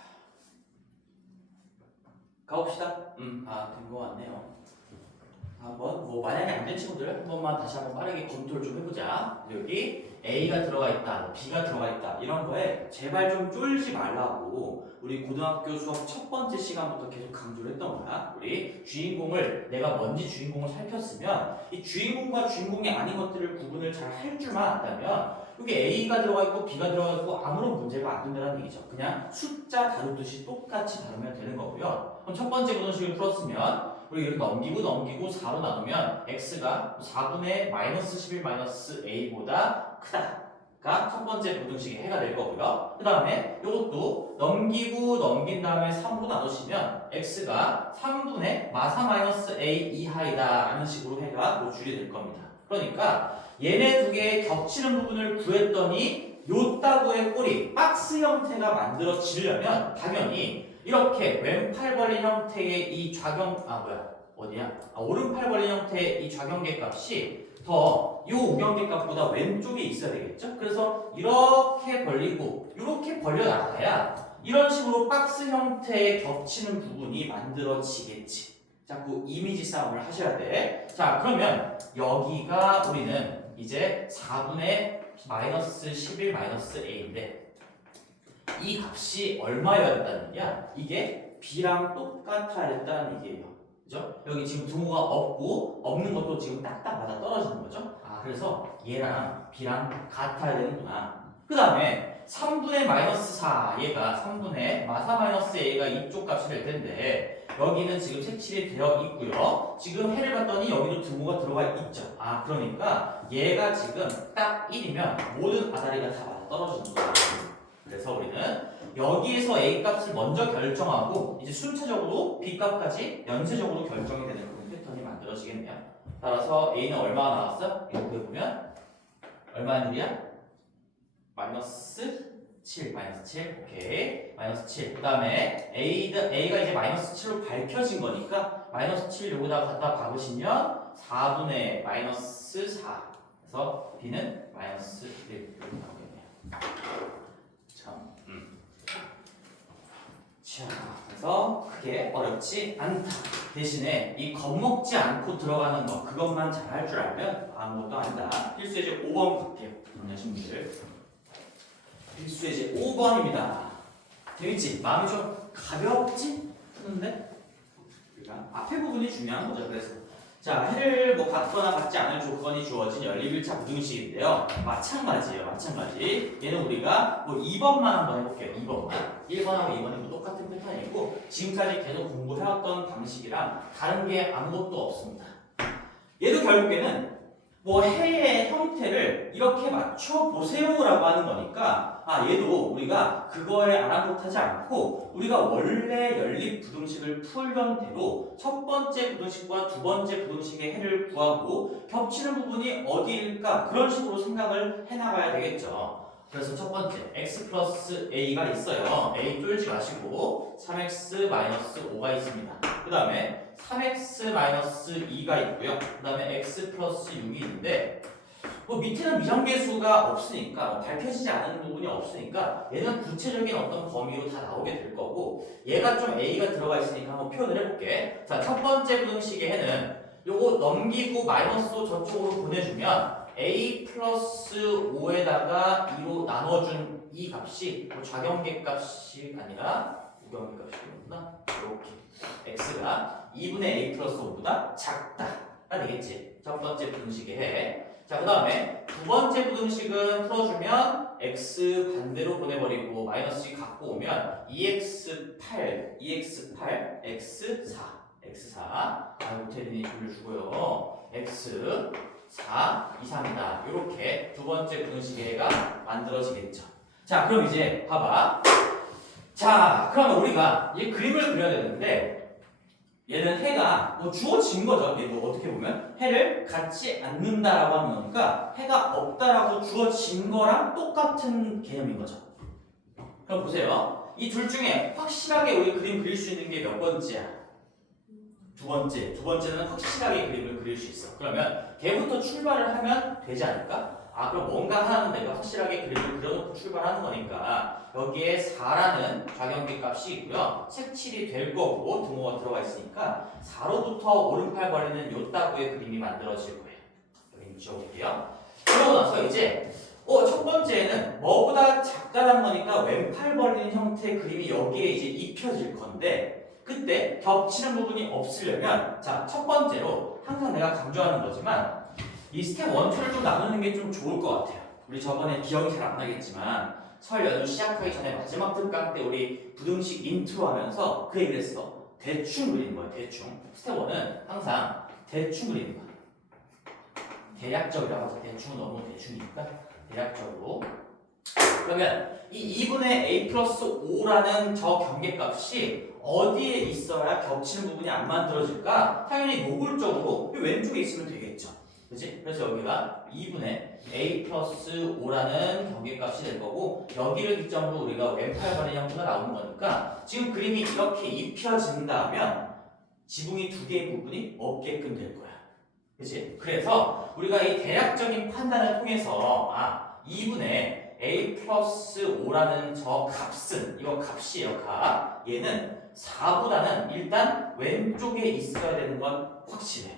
가봅시다. 된 거 같네요. 한번 뭐 만약에 안 된 친구들 한 번만 다시 한번 빠르게 검토를 좀 해보자. 여기 A가 들어가 있다, 뭐 B가 들어가 있다 이런 거에 제발 좀 쫄지 말라고 우리 고등학교 수업 첫 번째 시간부터 계속 강조를 했던 거야. 우리 주인공을 내가 뭔지 주인공을 살폈으면 이 주인공과 주인공이 아닌 것들을 구분을 잘 할 줄만 안다면 여기 A가 들어가 있고 B가 들어가 있고 아무런 문제가 안 된다는 얘기죠. 그냥 숫자 다루듯이 똑같이 다루면 되는 거고요. 그럼 첫 번째 부등식을 풀었으면 우리 이렇게 넘기고 4로 나누면 x가 4분의 마이너스 11 마이너스 a보다 크다가 첫 번째 부등식의 해가 될 거고요. 그 다음에 이것도 넘기고 넘긴 다음에 3으로 나누시면 x가 3분의 마사 마이너스 a 이하이다 라는 식으로 해가 노출이 될 겁니다. 그러니까 얘네 두 개의 겹치는 부분을 구했더니 요따구의 꼴이 박스 형태가 만들어지려면 당연히 이렇게 왼팔 벌린 형태의 이 오른팔 벌린 형태의 이 좌경계 값이 더 이 우경계 값보다 왼쪽에 있어야 되겠죠? 그래서 이렇게 벌리고 이렇게 벌려 나가야 이런 식으로 박스 형태의 겹치는 부분이 만들어지겠지. 자꾸 이미지 싸움을 하셔야 돼. 자, 그러면 여기가 우리는 이제 4분의 마이너스 11 마이너스 a인데 이 값이 얼마여야 된다는 얘기야? 이게 b랑 똑같아야 된다는 얘기예요. 그죠? 여기 지금 등호가 없고 없는 것도 지금 딱딱 맞아 떨어지는 거죠? 아, 그래서 얘랑 b랑 같아야 되는구나. 그 다음에 3분의 마이너스 4 얘가 3분의 마사 마이너스 a가 이쪽 값이 될 텐데 여기는 지금 색칠이 되어 있고요. 지금 해를 봤더니 여기도 등호가 들어가 있죠. 아, 그러니까 얘가 지금 딱 1이면 모든 아다리가 다 맞아 떨어지는 거예요. 그래서 우리는 여기에서 a 값을 먼저 결정하고 이제 순차적으로 b 값까지 연쇄적으로 결정이 되는 그런 패턴이 만들어지겠네요. 따라서 a는 얼마가 나왔어? 이거 보면 얼마인 일이야? 마이너스 7, 마이너스 7, 오케이. 마이너스 7. 그 다음에 A가 이제 마이너스 7로 밝혀진 거니까 마이너스 7 여기다가 갖다 박으시면 4분의 마이너스 4. 그래서 B는 마이너스 1 이렇게 나오겠네요. 참, 자, 그래서 크게 어렵지 않다. 대신에 이 겁먹지 않고 들어가는 거 그것만 잘 할 줄 알면 아무것도 아니다. 필수 예제 5번 볼게요. 친구들. 필수 예제 5번입니다. 재밌지? 마음이 좀 가볍지? 푸는데? 그러니까 앞에 부분이 중요한 거죠. 그래서 자, 해를 뭐 받거나 받지 않을 조건이 주어진 연립일차 부등식인데요. 마찬가지예요. 마찬가지. 얘는 우리가 뭐 2번만 한번 해볼게요. 2번만. 1번하고 2번이 뭐 똑같은 패턴이고 지금까지 계속 공부해왔던 방식이랑 다른 게 아무것도 없습니다. 얘도 결국에는 뭐 해의 형태를 이렇게 맞춰 보세요라고 하는 거니까 아, 얘도 우리가 그거에 아랑곳하지 않고 우리가 원래 연립 부등식을 풀던 대로 첫 번째 부등식과 두 번째 부등식의 해를 구하고 겹치는 부분이 어디일까 그런 식으로 생각을 해나가야 되겠죠. 그래서 첫 번째 x 플러스 a가 있어요. a 뚫지 마시고 3x 마이너스 5가 있습니다. 그 다음에 3x 마이너스 2가 있고요. 그 다음에 x 플러스 6이 있는데 뭐 밑에는 미정계수가 없으니까 밝혀지지 않은 부분이 없으니까 얘는 구체적인 어떤 범위로 다 나오게 될 거고 얘가 좀 a가 들어가 있으니까 한번 표현을 해볼게. 자, 첫 번째 부등식의 해는 요거 넘기고 마이너스로 저쪽으로 보내주면 a 플러스 5에다가 2로 나눠준 이 값이 뭐 좌경계 값이 아니라 우경계 값이구나. 이렇게 x가 2분의 a 플러스 5보다 작다가 되겠지. 첫 번째 부등식의 해. 자, 그 다음에 두 번째 부등식은 풀어주면 x 반대로 보내버리고 마이너스 2 갖고 오면 2x8, 2x8, x4, x4 아이고 테린이 돌려주고요. x4, 2, 3이다. 이렇게 두 번째 부등식의 해가 만들어지겠죠. 자, 그럼 이제 봐봐. 자, 그러면 우리가 이 그림을 그려야 되는데 얘는 해가 뭐 주어진 거죠. 얘도 어떻게 보면 해를 갖지 않는다라고 하는 거니까 해가 없다라고 주어진 거랑 똑같은 개념인 거죠. 그럼 보세요. 이 둘 중에 확실하게 우리 그림 그릴 수 있는 게 몇 번째야? 두 번째. 두 번째는 확실하게 그림을 그릴 수 있어. 그러면 걔부터 출발을 하면 되지 않을까? 아, 그럼 뭔가 하나는 내가 확실하게 그림을 그려놓고 출발하는 거니까 여기에 4라는 좌경계 값이 있고요. 색칠이 될 거고 등호가 들어가 있으니까 4로부터 오른팔 벌리는 요 따구의 그림이 만들어질 거예요. 여기 지워볼게요. 그러고 나서 이제 첫 번째는 뭐보다 작다는 거니까 왼팔 벌리는 형태의 그림이 여기에 이제 입혀질 건데 그때 겹치는 부분이 없으려면 자, 첫 번째로 항상 내가 강조하는 거지만 이 스텝 1, 2를 좀 나누는 게 좀 좋을 것 같아요. 우리 저번에 기억이 잘 안 나겠지만 설 연휴 시작하기 전에 마지막 특강 때 우리 부등식 인트로 하면서 그 얘기를 했어. 대충 그리는 거예요. 대충. 스텝 1은 항상 대충 그리는 거야. 대략적이라고 해서 대충은 너무 대충이니까 대략적으로. 그러면 이 2분의 a 플러스 5라는 저 경계값이 어디에 있어야 겹치는 부분이 안 만들어질까? 당연히 노골적으로 왼쪽에 있으면 되겠죠. 그치? 그래서 여기가 2분의 a 플러스 5라는 경계값이 될 거고 여기를 기점으로 우리가 왼팔 벌린 형태가 나오는 거니까 지금 그림이 이렇게 입혀진다면 지붕이 두 개의 부분이 없게끔 될 거야. 그치? 그래서 우리가 이 대략적인 판단을 통해서 2분의 a 플러스 5라는 저 값은 이거 값이에요. 값. 얘는 4보다는 일단 왼쪽에 있어야 되는 건 확실해.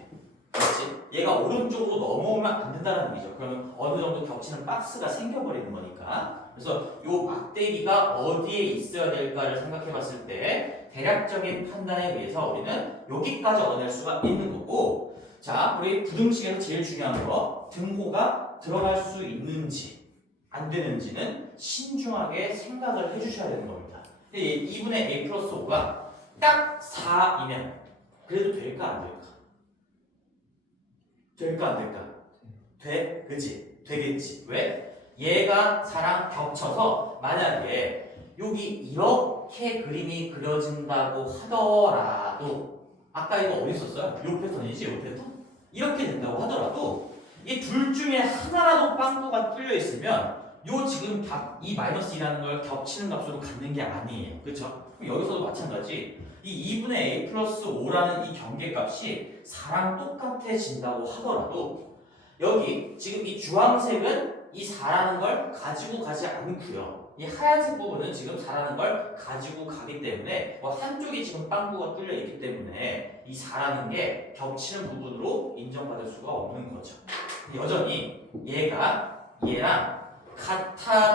그렇지? 얘가 오른쪽으로 넘어오면 안 된다는 얘기죠. 그러면 어느 정도 겹치는 박스가 생겨버리는 거니까. 그래서 요 막대기가 어디에 있어야 될까를 생각해 봤을 때 대략적인 판단에 의해서 우리는 여기까지 얻어낼 수가 있는 거고, 자, 우리 부등식에서 제일 중요한 거 등호가 들어갈 수 있는지 안 되는지는 신중하게 생각을 해주셔야 되는 겁니다. 2분의 a 플러스 5가 딱 4이면 그래도 될까 안 될까? 될까 안 될까? 돼? 그치? 되겠지. 왜? 얘가 4랑 겹쳐서 만약에 여기 이렇게 그림이 그려진다고 하더라도 아까 이거 어디 있었어요? 요 패턴이지? 요 패턴? 이렇게 된다고 하더라도 이 둘 중에 하나라도 빵꾸가 뚫려 있으면 요 지금 이 마이너스 2라는 걸 겹치는 값으로 갖는 게 아니에요. 그쵸? 그럼 여기서도 마찬가지. 이 2분의 a 플러스 5라는 이 경계값이 4랑 똑같아진다고 하더라도 여기 지금 이 주황색은 이 4라는 걸 가지고 가지 않고요. 이 하얀색 부분은 지금 4라는 걸 가지고 가기 때문에 한쪽이 지금 빵꾸가 뚫려 있기 때문에 이 4라는 게 겹치는 부분으로 인정받을 수가 없는 거죠. 여전히 얘가 얘랑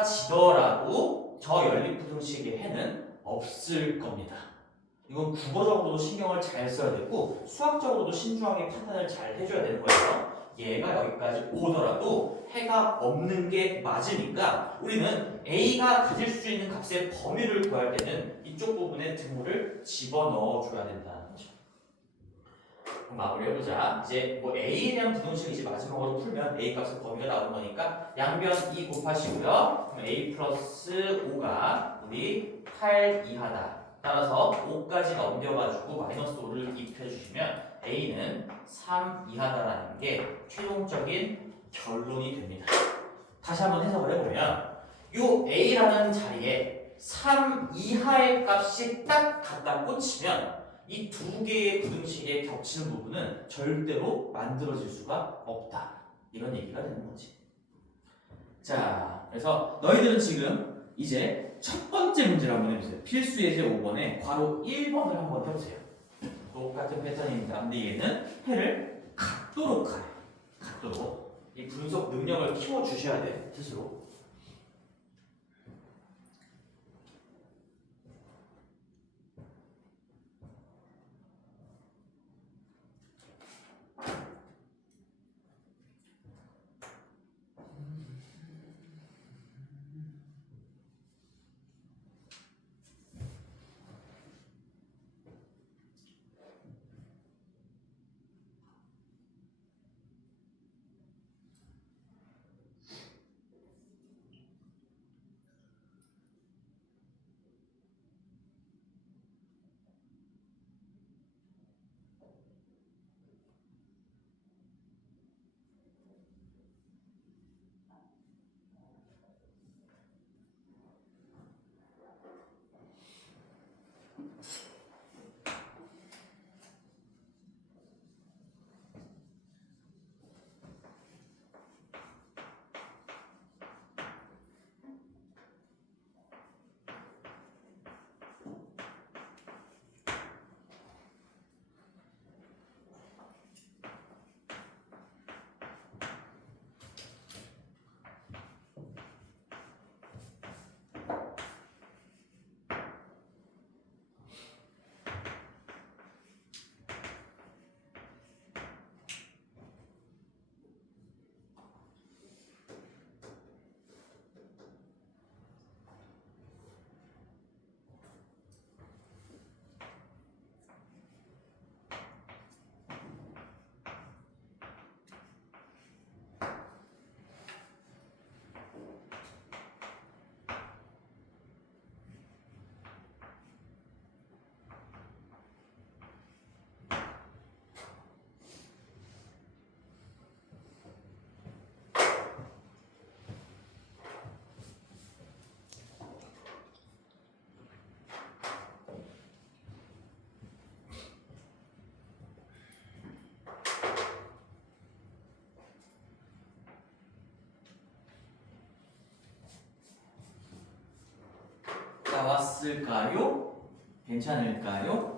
같아지더라도 저 연립부등식의 해는 없을 겁니다. 이건 국어적으로도 신경을 잘 써야 되고 수학적으로도 신중하게 판단을 잘 해줘야 되는 거예요. 얘가 여기까지 오더라도 해가 없는 게 맞으니까 우리는 a가 가질 수 있는 값의 범위를 구할 때는 이쪽 부분에 등호를 집어넣어 줘야 된다는 거죠. 그럼 마무리해보자. 이제 뭐 a에 대한 부등식을 이제 마지막으로 풀면 a 값의 범위가 나오는 거니까 양변 2 곱하시고요. 그럼 a 플러스 5가 우리 8 이하다. 따라서 5까지 넘겨가지고 마이너스 5를 입혀주시면 a는 3 이하다라는 게 최종적인 결론이 됩니다. 다시 한번 해석을 해보면 요 a라는 자리에 3 이하의 값이 딱 갖다 꽂히면 이 두 개의 부등식에 겹치는 부분은 절대로 만들어질 수가 없다. 이런 얘기가 되는 거지. 자, 그래서 너희들은 지금 이제 첫 번째 문제를 한번 해보세요. 필수 예제 5번에 괄호 1번을 한번 해보세요. 똑같은 패턴입니다. 근데 얘는 해를 갖도록 가요. 갖도록. 이 분석 능력을 키워주셔야 돼, 스스로. 나왔을까요? 괜찮을까요?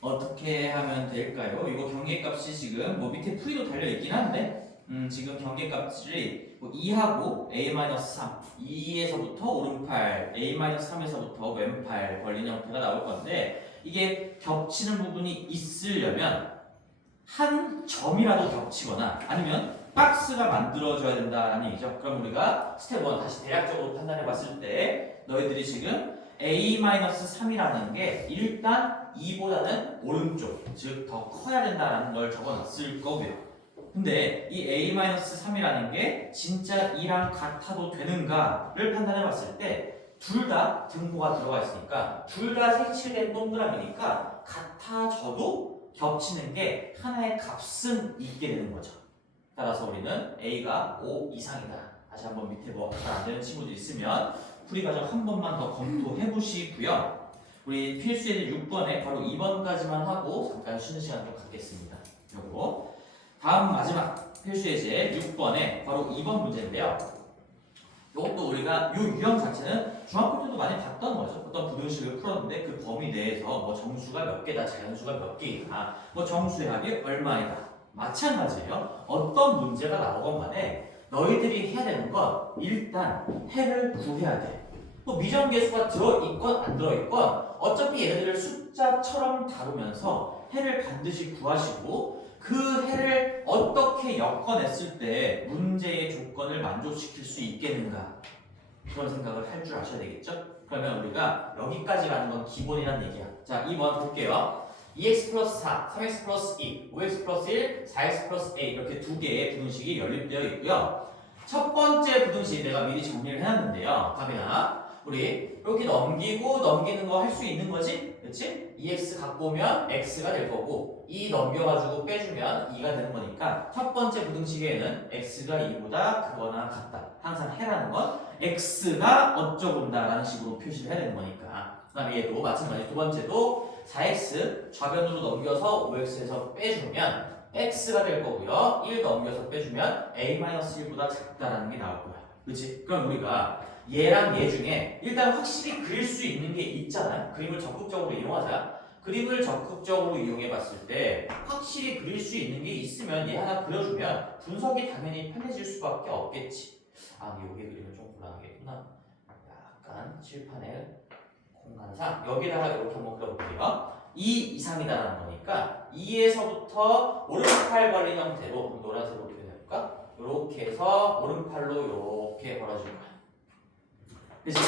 어떻게 하면 될까요? 이거 경계값이 지금 뭐 밑에 풀이도 달려있긴 한데 지금 경계값이 뭐 2하고 a-3 2에서부터 오른팔 a-3에서부터 왼팔 벌린 형태가 나올 건데 이게 겹치는 부분이 있으려면 한 점이라도 겹치거나 아니면 박스가 만들어져야 된다는 얘기죠. 그럼 우리가 스텝 1 다시 대략적으로 판단해 봤을 때 너희들이 지금 a-3이라는 게 일단 2보다는 오른쪽, 즉 더 커야 된다는 걸 적어놨을 거고요. 근데 이 a-3이라는 게 진짜 2랑 같아도 되는가를 판단해 봤을 때 둘 다 등호가 들어가 있으니까 둘 다 색칠된 동그라미니까 같아져도 겹치는 게 하나의 값은 있게 되는 거죠. 따라서 우리는 a가 5 이상이다. 다시 한번 밑에 뭐 잘 안 되는 친구들 있으면 풀이 과정 한 번만 더 검토해 보시고요. 우리 필수예제 6번에 바로 2번까지만 하고 잠깐 쉬는 시간 좀 갖겠습니다. 그리고 다음 마지막 필수예제 6번에 바로 2번 문제인데요. 이것도 우리가 이 유형 자체는 중학교 때도 많이 봤던 거죠. 어떤 부등식을 풀었는데 그 범위 내에서 뭐 정수가 몇 개다, 자연수가 몇 개이다, 뭐 정수의 합이 얼마이다. 마찬가지예요. 어떤 문제가 나오건 간에 너희들이 해야 되는 건 일단 해를 구해야 돼. 뭐 미정계수가 들어있건 안 들어있건 어차피 얘네들을 숫자처럼 다루면서 해를 반드시 구하시고 그 해를 어떻게 엮어냈을 때 문제의 조건을 만족시킬 수 있겠는가 그런 생각을 할 줄 아셔야 되겠죠? 그러면 우리가 여기까지 가는 건 기본이란 얘기야. 자, 2번 볼게요. 2x 플러스 4, 3x 플러스 2, 5x 플러스 1, 4x 플러스 a 이렇게 두 개의 부등식이 연립되어 있고요. 첫 번째 부등식 내가 미리 정리를 해놨는데요. 답이나 우리 이렇게 넘기고 넘기는 거 할 수 있는 거지? 그렇지? 2x 갖고 오면 x가 될 거고 2 넘겨가지고 빼주면 2가 되는 거니까 첫 번째 부등식에는 x가 2보다 크거나 같다. 항상 해라는 건 x가 어쩌고다라는 식으로 표시를 해야 되는 거니까. 그 다음에 얘도 마찬가지 두 번째도 4x 좌변으로 넘겨서 5x에서 빼주면 x가 될 거고요. 1 넘겨서 빼주면 a-1보다 작다라는 게 나올 거야. 그렇지? 그럼 우리가 얘랑 얘 중에 일단 확실히 그릴 수 있는 게 있잖아요. 그림을 적극적으로 이용하자. 그림을 적극적으로 이용해 봤을 때 확실히 그릴 수 있는 게 있으면 얘 하나 그려주면 분석이 당연히 편해질 수밖에 없겠지. 아, 여기 그리면 좀 곤란하겠구나. 약간 칠판에 공간상 여기다가 이렇게 한번 그려볼게요. 2 이상이다라는 거니까 2에서부터 오른팔 벌린 형태로 노란색으로 표현해볼까? 이렇게 해서 오른팔로 이렇게 벌어질 거야. 그치?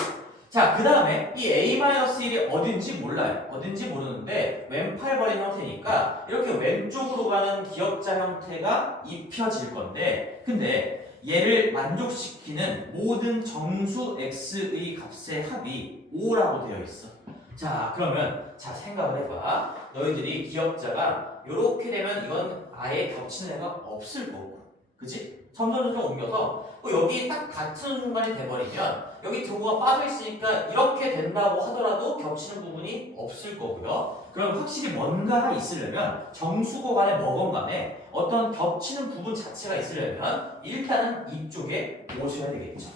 자, 그 다음에 이 a-1이 어딘지 몰라요. 어딘지 모르는데 왼팔 벌린 형태니까 이렇게 왼쪽으로 가는 기역자 형태가 입혀질 건데 근데 얘를 만족시키는 모든 정수 x의 값의 합이 5라고 되어 있어. 자, 그러면 자 생각을 해봐. 너희들이 기역자가 이렇게 되면 이건 아예 겹치는 애가 없을 거고 그치? 점점 옮겨서 여기 딱 같은 순간이 돼버리면 여기 등호가 빠져있으니까 이렇게 된다고 하더라도 겹치는 부분이 없을 거고요. 그럼 확실히 뭔가가 있으려면 정수고 간에 뭐건 간에 어떤 겹치는 부분 자체가 있으려면 일단은 이쪽에 오셔야 되겠죠.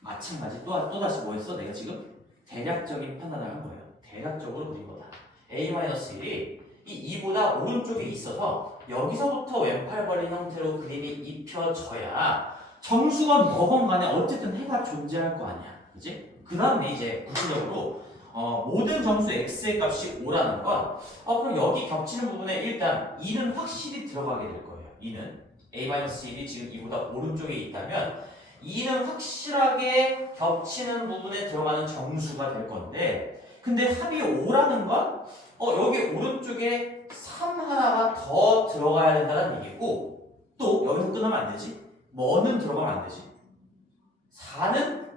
마찬가지 또다시 뭐 했어? 내가 지금 대략적인 판단을 한 거예요. 대략적으로 그린 거다. a-1이 이 2보다 오른쪽에 있어서 여기서부터 왼팔 벌린 형태로 그림이 입혀져야 정수건 뭐건 간에 어쨌든 해가 존재할 거 아니야. 그지? 그 다음에 이제 구체적으로 모든 정수 x의 값이 5라는 건 그럼 여기 겹치는 부분에 일단 2는 확실히 들어가게 될 거예요. 2는 a-1이 지금 2보다 오른쪽에 있다면 2는 확실하게 겹치는 부분에 들어가는 정수가 될 건데 근데 합이 5라는 건 여기 오른쪽에 3 하나가 더 들어가야 된다는 얘기고 또 여기서 끝나면 안 되지. 뭐는 들어가면 안 되지. 4는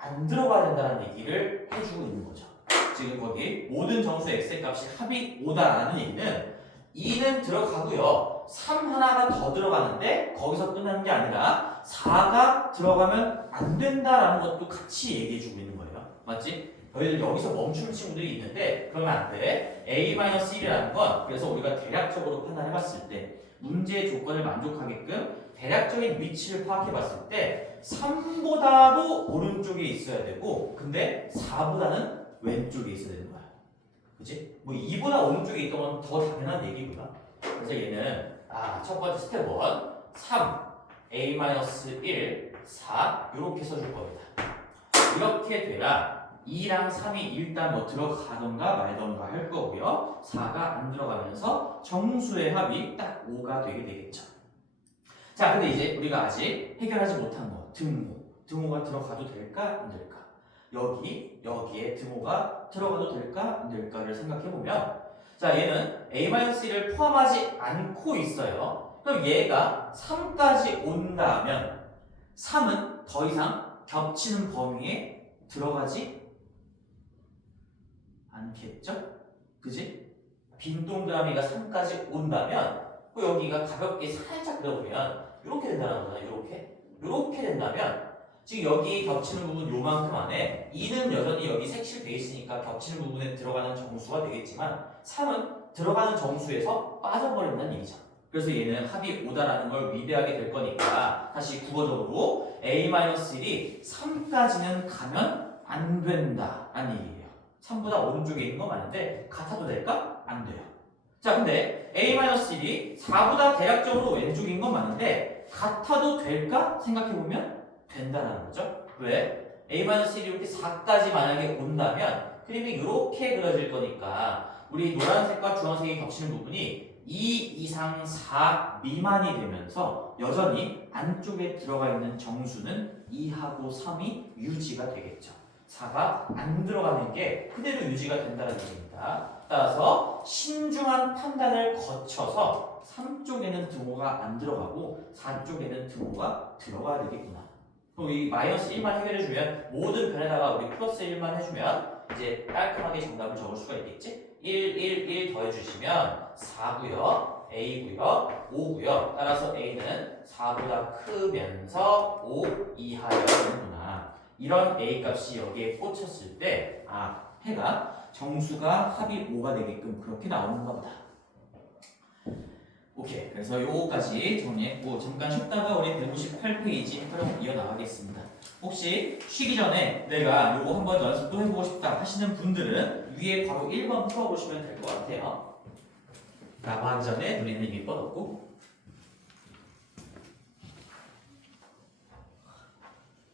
안 들어가야 된다는 얘기를 해주고 있는 거죠. 지금 거기 모든 정수 x의 값이 합이 5다라는 얘기는 2는 들어가고요. 3 하나가 더 들어가는데 거기서 끝나는 게 아니라 4가 들어가면 안 된다라는 것도 같이 얘기해주고 있는 거예요. 맞지? 너희들 여기서 멈추는 친구들이 있는데 그러면 안 돼. a-1이라는 건 그래서 우리가 대략적으로 판단해봤을 때 문제의 조건을 만족하게끔 대략적인 위치를 파악해봤을 때 3보다도 오른쪽에 있어야 되고 근데 4보다는 왼쪽에 있어야 되는 거야. 그치? 뭐 2보다 오른쪽에 있던 건 더 당연한 얘기구나. 그래서 얘는 첫 번째 스텝 1 3 a-1 4 이렇게 써줄 겁니다. 이렇게 돼야 2랑 3이 일단 뭐 들어가던가 말던가 할 거고요. 4가 안 들어가면서 정수의 합이 딱 5가 되게 되겠죠. 자, 근데 이제 우리가 아직 해결하지 못한 거 등호가 들어가도 될까 안 될까? 여기에 등호가 들어가도 될까 안 될까를 생각해보면, 자, 얘는 a-1을 포함하지 않고 있어요. 그럼 얘가 3까지 온다면 3은 더 이상 겹치는 범위에 들어가지 않겠죠? 그지? 빈 동그라미가 3까지 온다면 여기가 가볍게 살짝 그려보면 이렇게 된다는 거잖아. 이렇게 된다면 지금 여기 겹치는 부분 요만큼 안에 2는 여전히 여기 색칠돼 있으니까 겹치는 부분에 들어가는 정수가 되겠지만 3은 들어가는 정수에서 빠져버린다는 얘기죠. 그래서 얘는 합이 5다라는 걸 위배하게 될 거니까 다시 국어적으로 a-1이 3까지는 가면 안 된다라는 얘기예요. 3보다 오른쪽에 있는 거 맞는데 같아도 될까? 안 돼요. 자, 근데 a-1이 4보다 대략적으로 왼쪽인 건 맞는데 같아도 될까? 생각해보면 된다는 거죠. 왜? a-1이 이렇게 4까지 만약에 온다면 그림이 이렇게 그려질 거니까 우리 노란색과 주황색이 겹치는 부분이 2 이상 4 미만이 되면서 여전히 안쪽에 들어가 있는 정수는 2하고 3이 유지가 되겠죠. 4가 안 들어가는 게 그대로 유지가 된다는 얘기입니다. 따라서 신중한 판단을 거쳐서 3쪽에는 등호가 안 들어가고 4쪽에는 등호가 들어가야 되겠구나. 그럼 이 마이너스 1만 해결해주면 모든 변에다가 우리 플러스 1만 해주면 이제 깔끔하게 정답을 적을 수가 있겠지? 1, 1, 1 더해주시면 4고요, A고요, 5고요. 따라서 A는 4보다 크면서 5 이하여야 되는구나. 이런 A 값이 여기에 꽂혔을 때 해가 정수가 합이 5가 되게끔 그렇게 나오는가 보다. 오케이. 그래서 요거까지 정리했고 잠깐 쉬었다가 우리 158페이지 활용 이어나가겠습니다. 혹시 쉬기 전에 내가 요거 한번 연습도 해보고 싶다 하시는 분들은 위에 바로 1번 풀어보시면 될 것 같아요. 라고 하기 전에 우리는 이미 뻗었고